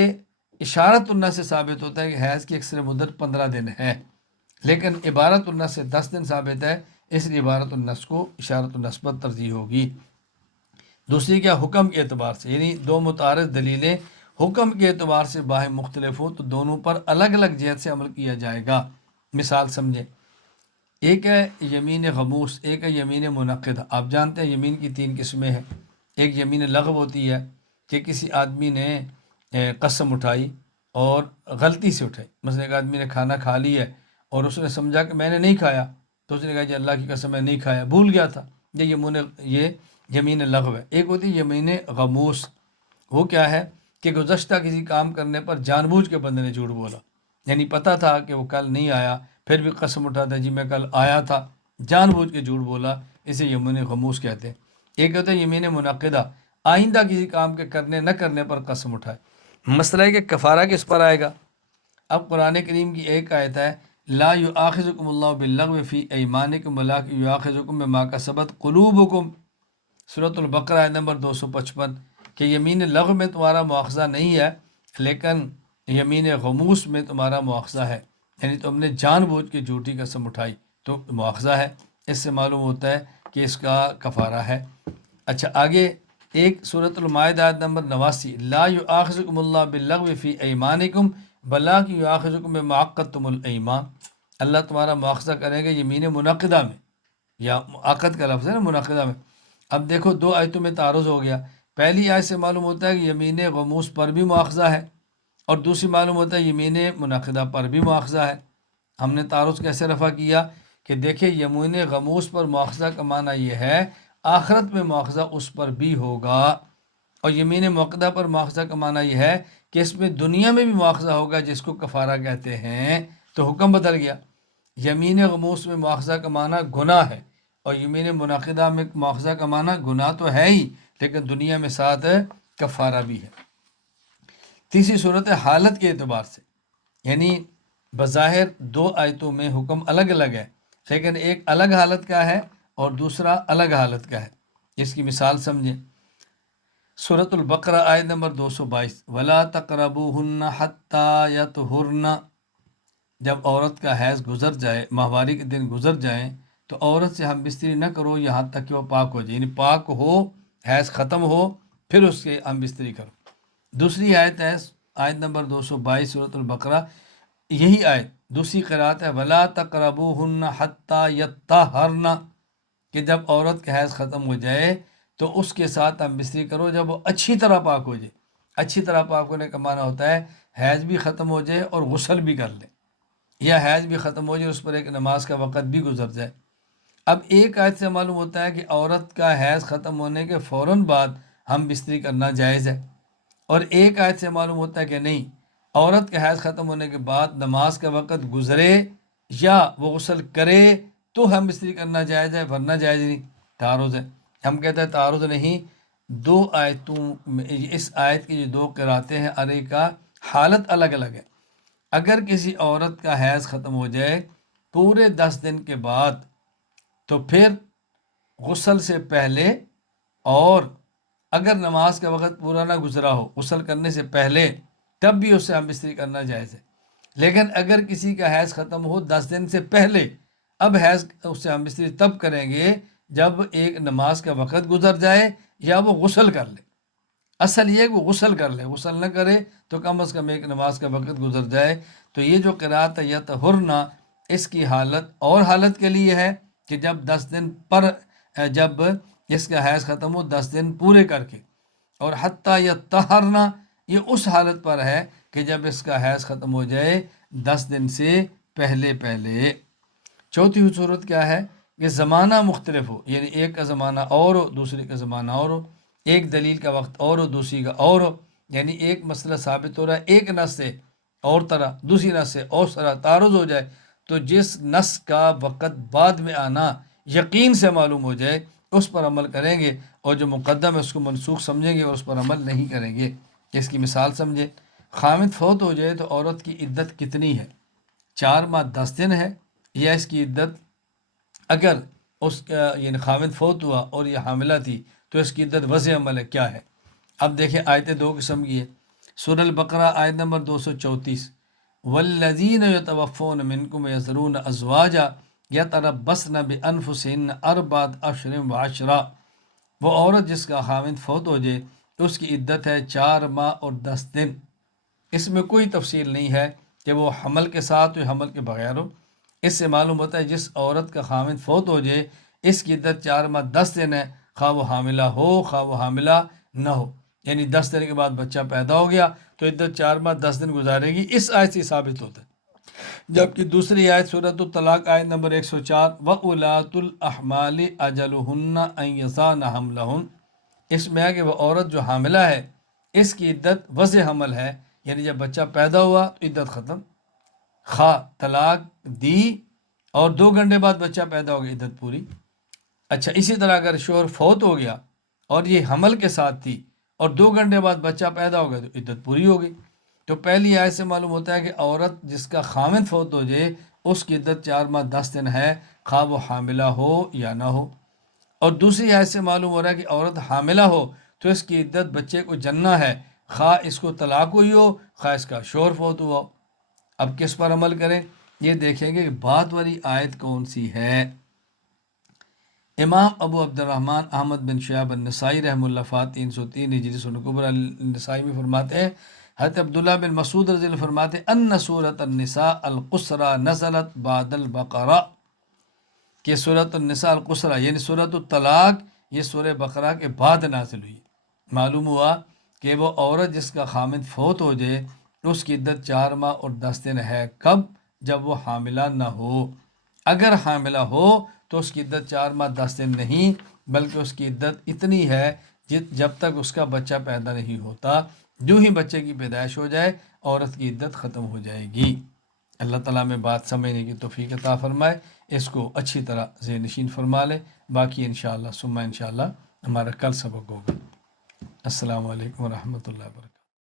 اشارت اللہ سے ثابت ہوتا ہے کہ حیض کی اکثر مدت 15 دن ہے، لیکن عبارت اللہ سے 10 دن ثابت ہے، اس لیے عبارت النص کو اشارت النص پر ترجیح ہوگی۔ دوسری کیا، حکم کے اعتبار سے، یعنی 2 متعارض دلیلیں حکم کے اعتبار سے باہم مختلف ہو تو دونوں پر الگ الگ جہت سے عمل کیا جائے گا۔ مثال سمجھیں، ایک ہے یمین غموس، ایک ہے یمین منعقدہ۔ آپ جانتے ہیں یمین کی 3 قسمیں ہیں۔ ایک یمین لغو ہوتی ہے کہ کسی آدمی نے قسم اٹھائی اور غلطی سے اٹھائی، مثلا ایک آدمی نے کھانا کھا لی ہے اور اس نے سمجھا کہ میں نے نہیں کھایا، تو اس نے کہا جی اللہ کی قسم میں نہیں کھایا، بھول گیا تھا، یہ یمین لغو ہے۔ ایک ہوتی ہے یمین غموس، وہ کیا ہے کہ گزشتہ کسی کام کرنے پر جان بوجھ کے بندے نے جھوٹ بولا، یعنی پتہ تھا کہ وہ کل نہیں آیا پھر بھی قسم اٹھاتا ہے جی میں کل آیا تھا، جان بوجھ کے جھوٹ بولا، اسے یمین غموس کہتے ہیں۔ ایک ہوتا ہے یمین منعقدہ، آئندہ کسی کام کے کرنے نہ کرنے پر قسم اٹھائے۔ مسئلہ ہے کہ کفارہ کس پر آئے گا؟ اب قرآن کریم کی ایک آیت ہے لا یؤاخذکم اللہ باللغو فی ایمانکم ولکن یؤاخذکم بما کسبت قلوبکم، سورۃ البقرہ آیت نمبر 255، کہ یمین لغو میں تمہارا مواخذہ نہیں ہے لیکن یمین غموس میں تمہارا مواخذہ ہے، یعنی تم نے جان بوجھ کے جھوٹی قسم اٹھائی تو مواخذہ ہے۔ اس سے معلوم ہوتا ہے کہ اس کا کفارہ ہے۔ اچھا آگے ایک سورۃ المائدہ آیت نمبر 89، لا یؤاخذکم اللہ باللغو فی ایمانکم بلکن یؤاخذکم بما عقدتم الایمان، اللہ تمہارا مواخذہ کرے گا یمین منعقدہ میں، یا عقد کا لفظ ہے نا منعقدہ میں۔ اب دیکھو 2 آیتوں میں تعارض ہو گیا۔ پہلی آیت سے معلوم ہوتا ہے کہ یمین غموس پر بھی مواخذہ ہے، اور دوسری معلوم ہوتا ہے یمین منعقدہ پر بھی مواخذہ ہے۔ ہم نے تعارض کیسے رفع کیا کہ دیکھیں یمین غموس پر مواخذہ کا معنی یہ ہے آخرت میں مواخذہ اس پر بھی ہوگا، اور یمین منعقدہ پر مواخذہ کا معنی یہ ہے کہ اس میں دنیا میں بھی مواخذہ ہوگا جس کو کفارہ کہتے ہیں۔ تو حکم بدل گیا، یمین غموس میں مواخذہ کا معنی گناہ ہے، اور یمین منعقدہ میں مواخذہ کا معنی گناہ تو ہے ہی لیکن دنیا میں ساتھ کفارہ بھی ہے۔ تیسری صورت ہے حالت کے اعتبار سے، یعنی بظاہر 2 آیتوں میں حکم الگ الگ ہے لیکن ایک الگ حالت کا ہے اور دوسرا الگ حالت کا ہے۔ اس کی مثال سمجھیں، سورۃ البقرہ آیت نمبر 222، وَلَا تَقْرَبُوهُنَّ حَتَّى يَطْهُرْنَ، جب عورت کا حیض گزر جائے، ماہواری کے دن گزر جائیں تو عورت سے ہم بستری نہ کرو یہاں تک کہ وہ پاک ہو جائے، یعنی پاک ہو، حیض ختم ہو، پھر اس کے ہم بستری کرو۔ دوسری آیت ہے آیت نمبر 222 سورۃ البقرہ، یہی آیت دوسری قرأت ہے وَلَا تَقْرَبُوهُنَّ حَتَّى يَطَّهَّرْنَ، کہ جب عورت کا حیض ختم ہو جائے تو اس کے ساتھ ہم بستری کرو جب وہ اچھی طرح پاک ہو جائے۔ اچھی طرح پاک ہونے کا معنی ہوتا ہے حیض بھی ختم ہو جائے اور غسل بھی کر لے، یا حیض بھی ختم ہو جائے اس پر ایک نماز کا وقت بھی گزر جائے۔ اب ایک آیت سے معلوم ہوتا ہے کہ عورت کا حیض ختم ہونے کے فوراً بعد ہم بستری کرنا جائز ہے، اور ایک آیت سے معلوم ہوتا ہے کہ نہیں، عورت کے حیض ختم ہونے کے بعد نماز کا وقت گزرے یا وہ غسل کرے تو ہم استری کرنا جائز ہے، ورنہ جائز نہیں، تعارض ہے۔ ہم کہتے ہیں تعارض نہیں، دو آیتوں میں اس آیت کی جو دو قراتیں ہیں ارے کا حالت الگ الگ ہے۔ اگر کسی عورت کا حیض ختم ہو جائے پورے 10 دن کے بعد تو پھر غسل سے پہلے، اور اگر نماز کا وقت پورا نہ گزرا ہو غسل کرنے سے پہلے، تب بھی اس سے ہم استری کرنا جائز ہے۔ لیکن اگر کسی کا حیض ختم ہو 10 دن سے پہلے، اب حیض اس سے ہم استری تب کریں گے جب ایک نماز کا وقت گزر جائے یا وہ غسل کر لے۔ اصل یہ ہے کہ وہ غسل کر لے، غسل نہ کرے تو کم از کم ایک نماز کا وقت گزر جائے۔ تو یہ جو قرات ہے یطہرنا، اس کی حالت اور حالت کے لیے ہے کہ جب 10 دن پر جب اس کا حیض ختم ہو 10 دن پورے کر کے، اور حتیٰ یطہرنا یہ اس حالت پر ہے کہ جب اس کا حیض ختم ہو جائے 10 دن سے پہلے پہلے۔ چوتھی صورت کیا ہے کہ زمانہ مختلف ہو، یعنی ایک کا زمانہ اور ہو دوسرے کا زمانہ اور ہو، ایک دلیل کا وقت اور ہو دوسری کا اور ہو، یعنی ایک مسئلہ ثابت ہو رہا ہے ایک نص سے اور طرح، دوسری نص سے اور طرح تعارض ہو جائے، تو جس نص کا وقت بعد میں آنا یقین سے معلوم ہو جائے اس پر عمل کریں گے، اور جو مقدم ہے اس کو منسوخ سمجھیں گے اور اس پر عمل نہیں کریں گے۔ اس کی مثال سمجھے، خامد فوت ہو جائے تو عورت کی عدت کتنی ہے؟ 4 ماہ 10 دن ہے، یا اس کی عدت اگر اس یعنی خامد فوت ہوا اور یہ حاملہ تھی تو اس کی عدت وضع عمل ہے کیا ہے؟ اب دیکھیں آیتیں دو قسم کی ہے۔ سورہ البقرہ آیت نمبر 234، والذین یتوفون منکم یذرون ازواجا یتربصن بانفسہن اربعۃ اشہر وعشرا، وہ عورت جس کا خامد فوت ہو جائے اس کی عدت ہے 4 ماہ اور 10 دن۔ اس میں کوئی تفصیل نہیں ہے کہ وہ حمل کے ساتھ ہو یا حمل کے بغیر ہو۔ اس سے معلوم ہوتا ہے جس عورت کا خامد فوت ہو جائے اس کی عدت 4 ماہ 10 دن ہے، خواہ وہ حاملہ ہو خواہ وہ حاملہ نہ ہو، یعنی 10 دن کے بعد بچہ پیدا ہو گیا تو عدت 4 ماہ 10 دن گزارے گی، اس آیت سے ثابت ہوتا ہے۔ جبکہ دوسری آیت سورۃ الطلاق آیت نمبر 104، وَأُولَاتُ الْأَحْمَالِ أَجَلُهُنَّ أَن يَضَعْنَ حَمْلَهُنَّ، اس میں ہے کہ وہ عورت جو حاملہ ہے اس کی عدت وضع حمل ہے، یعنی جب بچہ پیدا ہوا تو عدت ختم، خواہ طلاق دی اور 2 گھنٹے بعد بچہ پیدا ہو گیا عدت پوری۔ اچھا اسی طرح اگر شوہر فوت ہو گیا اور یہ حمل کے ساتھ تھی اور 2 گھنٹے بعد بچہ پیدا ہو گیا تو عدت پوری ہو گئی۔ تو پہلی آیت سے معلوم ہوتا ہے کہ عورت جس کا خامد فوت ہو جائے اس کی عدت 4 ماہ 10 دن ہے، خواہ وہ حاملہ ہو یا نہ ہو۔ اور دوسری آیت سے معلوم ہو رہا ہے کہ عورت حاملہ ہو تو اس کی عدت بچے کو جننا ہے، خواہ اس کو طلاق ہوئی ہو خواہ اس کا شوہر فوت ہوا ہو۔ اب کس پر عمل کریں یہ دیکھیں گے کہ بعد والی آیت کون سی ہے۔ امام ابو عبد الرحمن احمد بن شہاب النسائی رحمہ اللہ فات 303 ہجری سنن کبری النسائی میں فرماتے ہیں، حضرت عبداللہ بن مسعود رضی اللہ فرماتے ہیں ان سورۃ النساء القصری نزلت بعد البقرہ، کہ سورۃ النساء القصری یعنی سورۃ الطلاق یہ سورہ بقرہ کے بعد نازل ہوئی۔ معلوم ہوا کہ وہ عورت جس کا خامد فوت ہو جائے اس کی عدت 4 ماہ اور 10 دن ہے، کب؟ جب وہ حاملہ نہ ہو۔ اگر حاملہ ہو تو اس کی عدت 4 ماہ 10 دن نہیں بلکہ اس کی عدت اتنی ہے جب تک اس کا بچہ پیدا نہیں ہوتا، جو ہی بچے کی پیدائش ہو جائے عورت کی عدت ختم ہو جائے گی۔ اللہ تعالیٰ میں بات سمجھنے کی توفیق عطا فرمائے، اس کو اچھی طرح ذہن نشین فرما لے، باقی انشاءاللہ ثم انشاءاللہ ہمارا کل سبق ہوگا۔ السلام علیکم ورحمۃ اللہ وبرکاتہ۔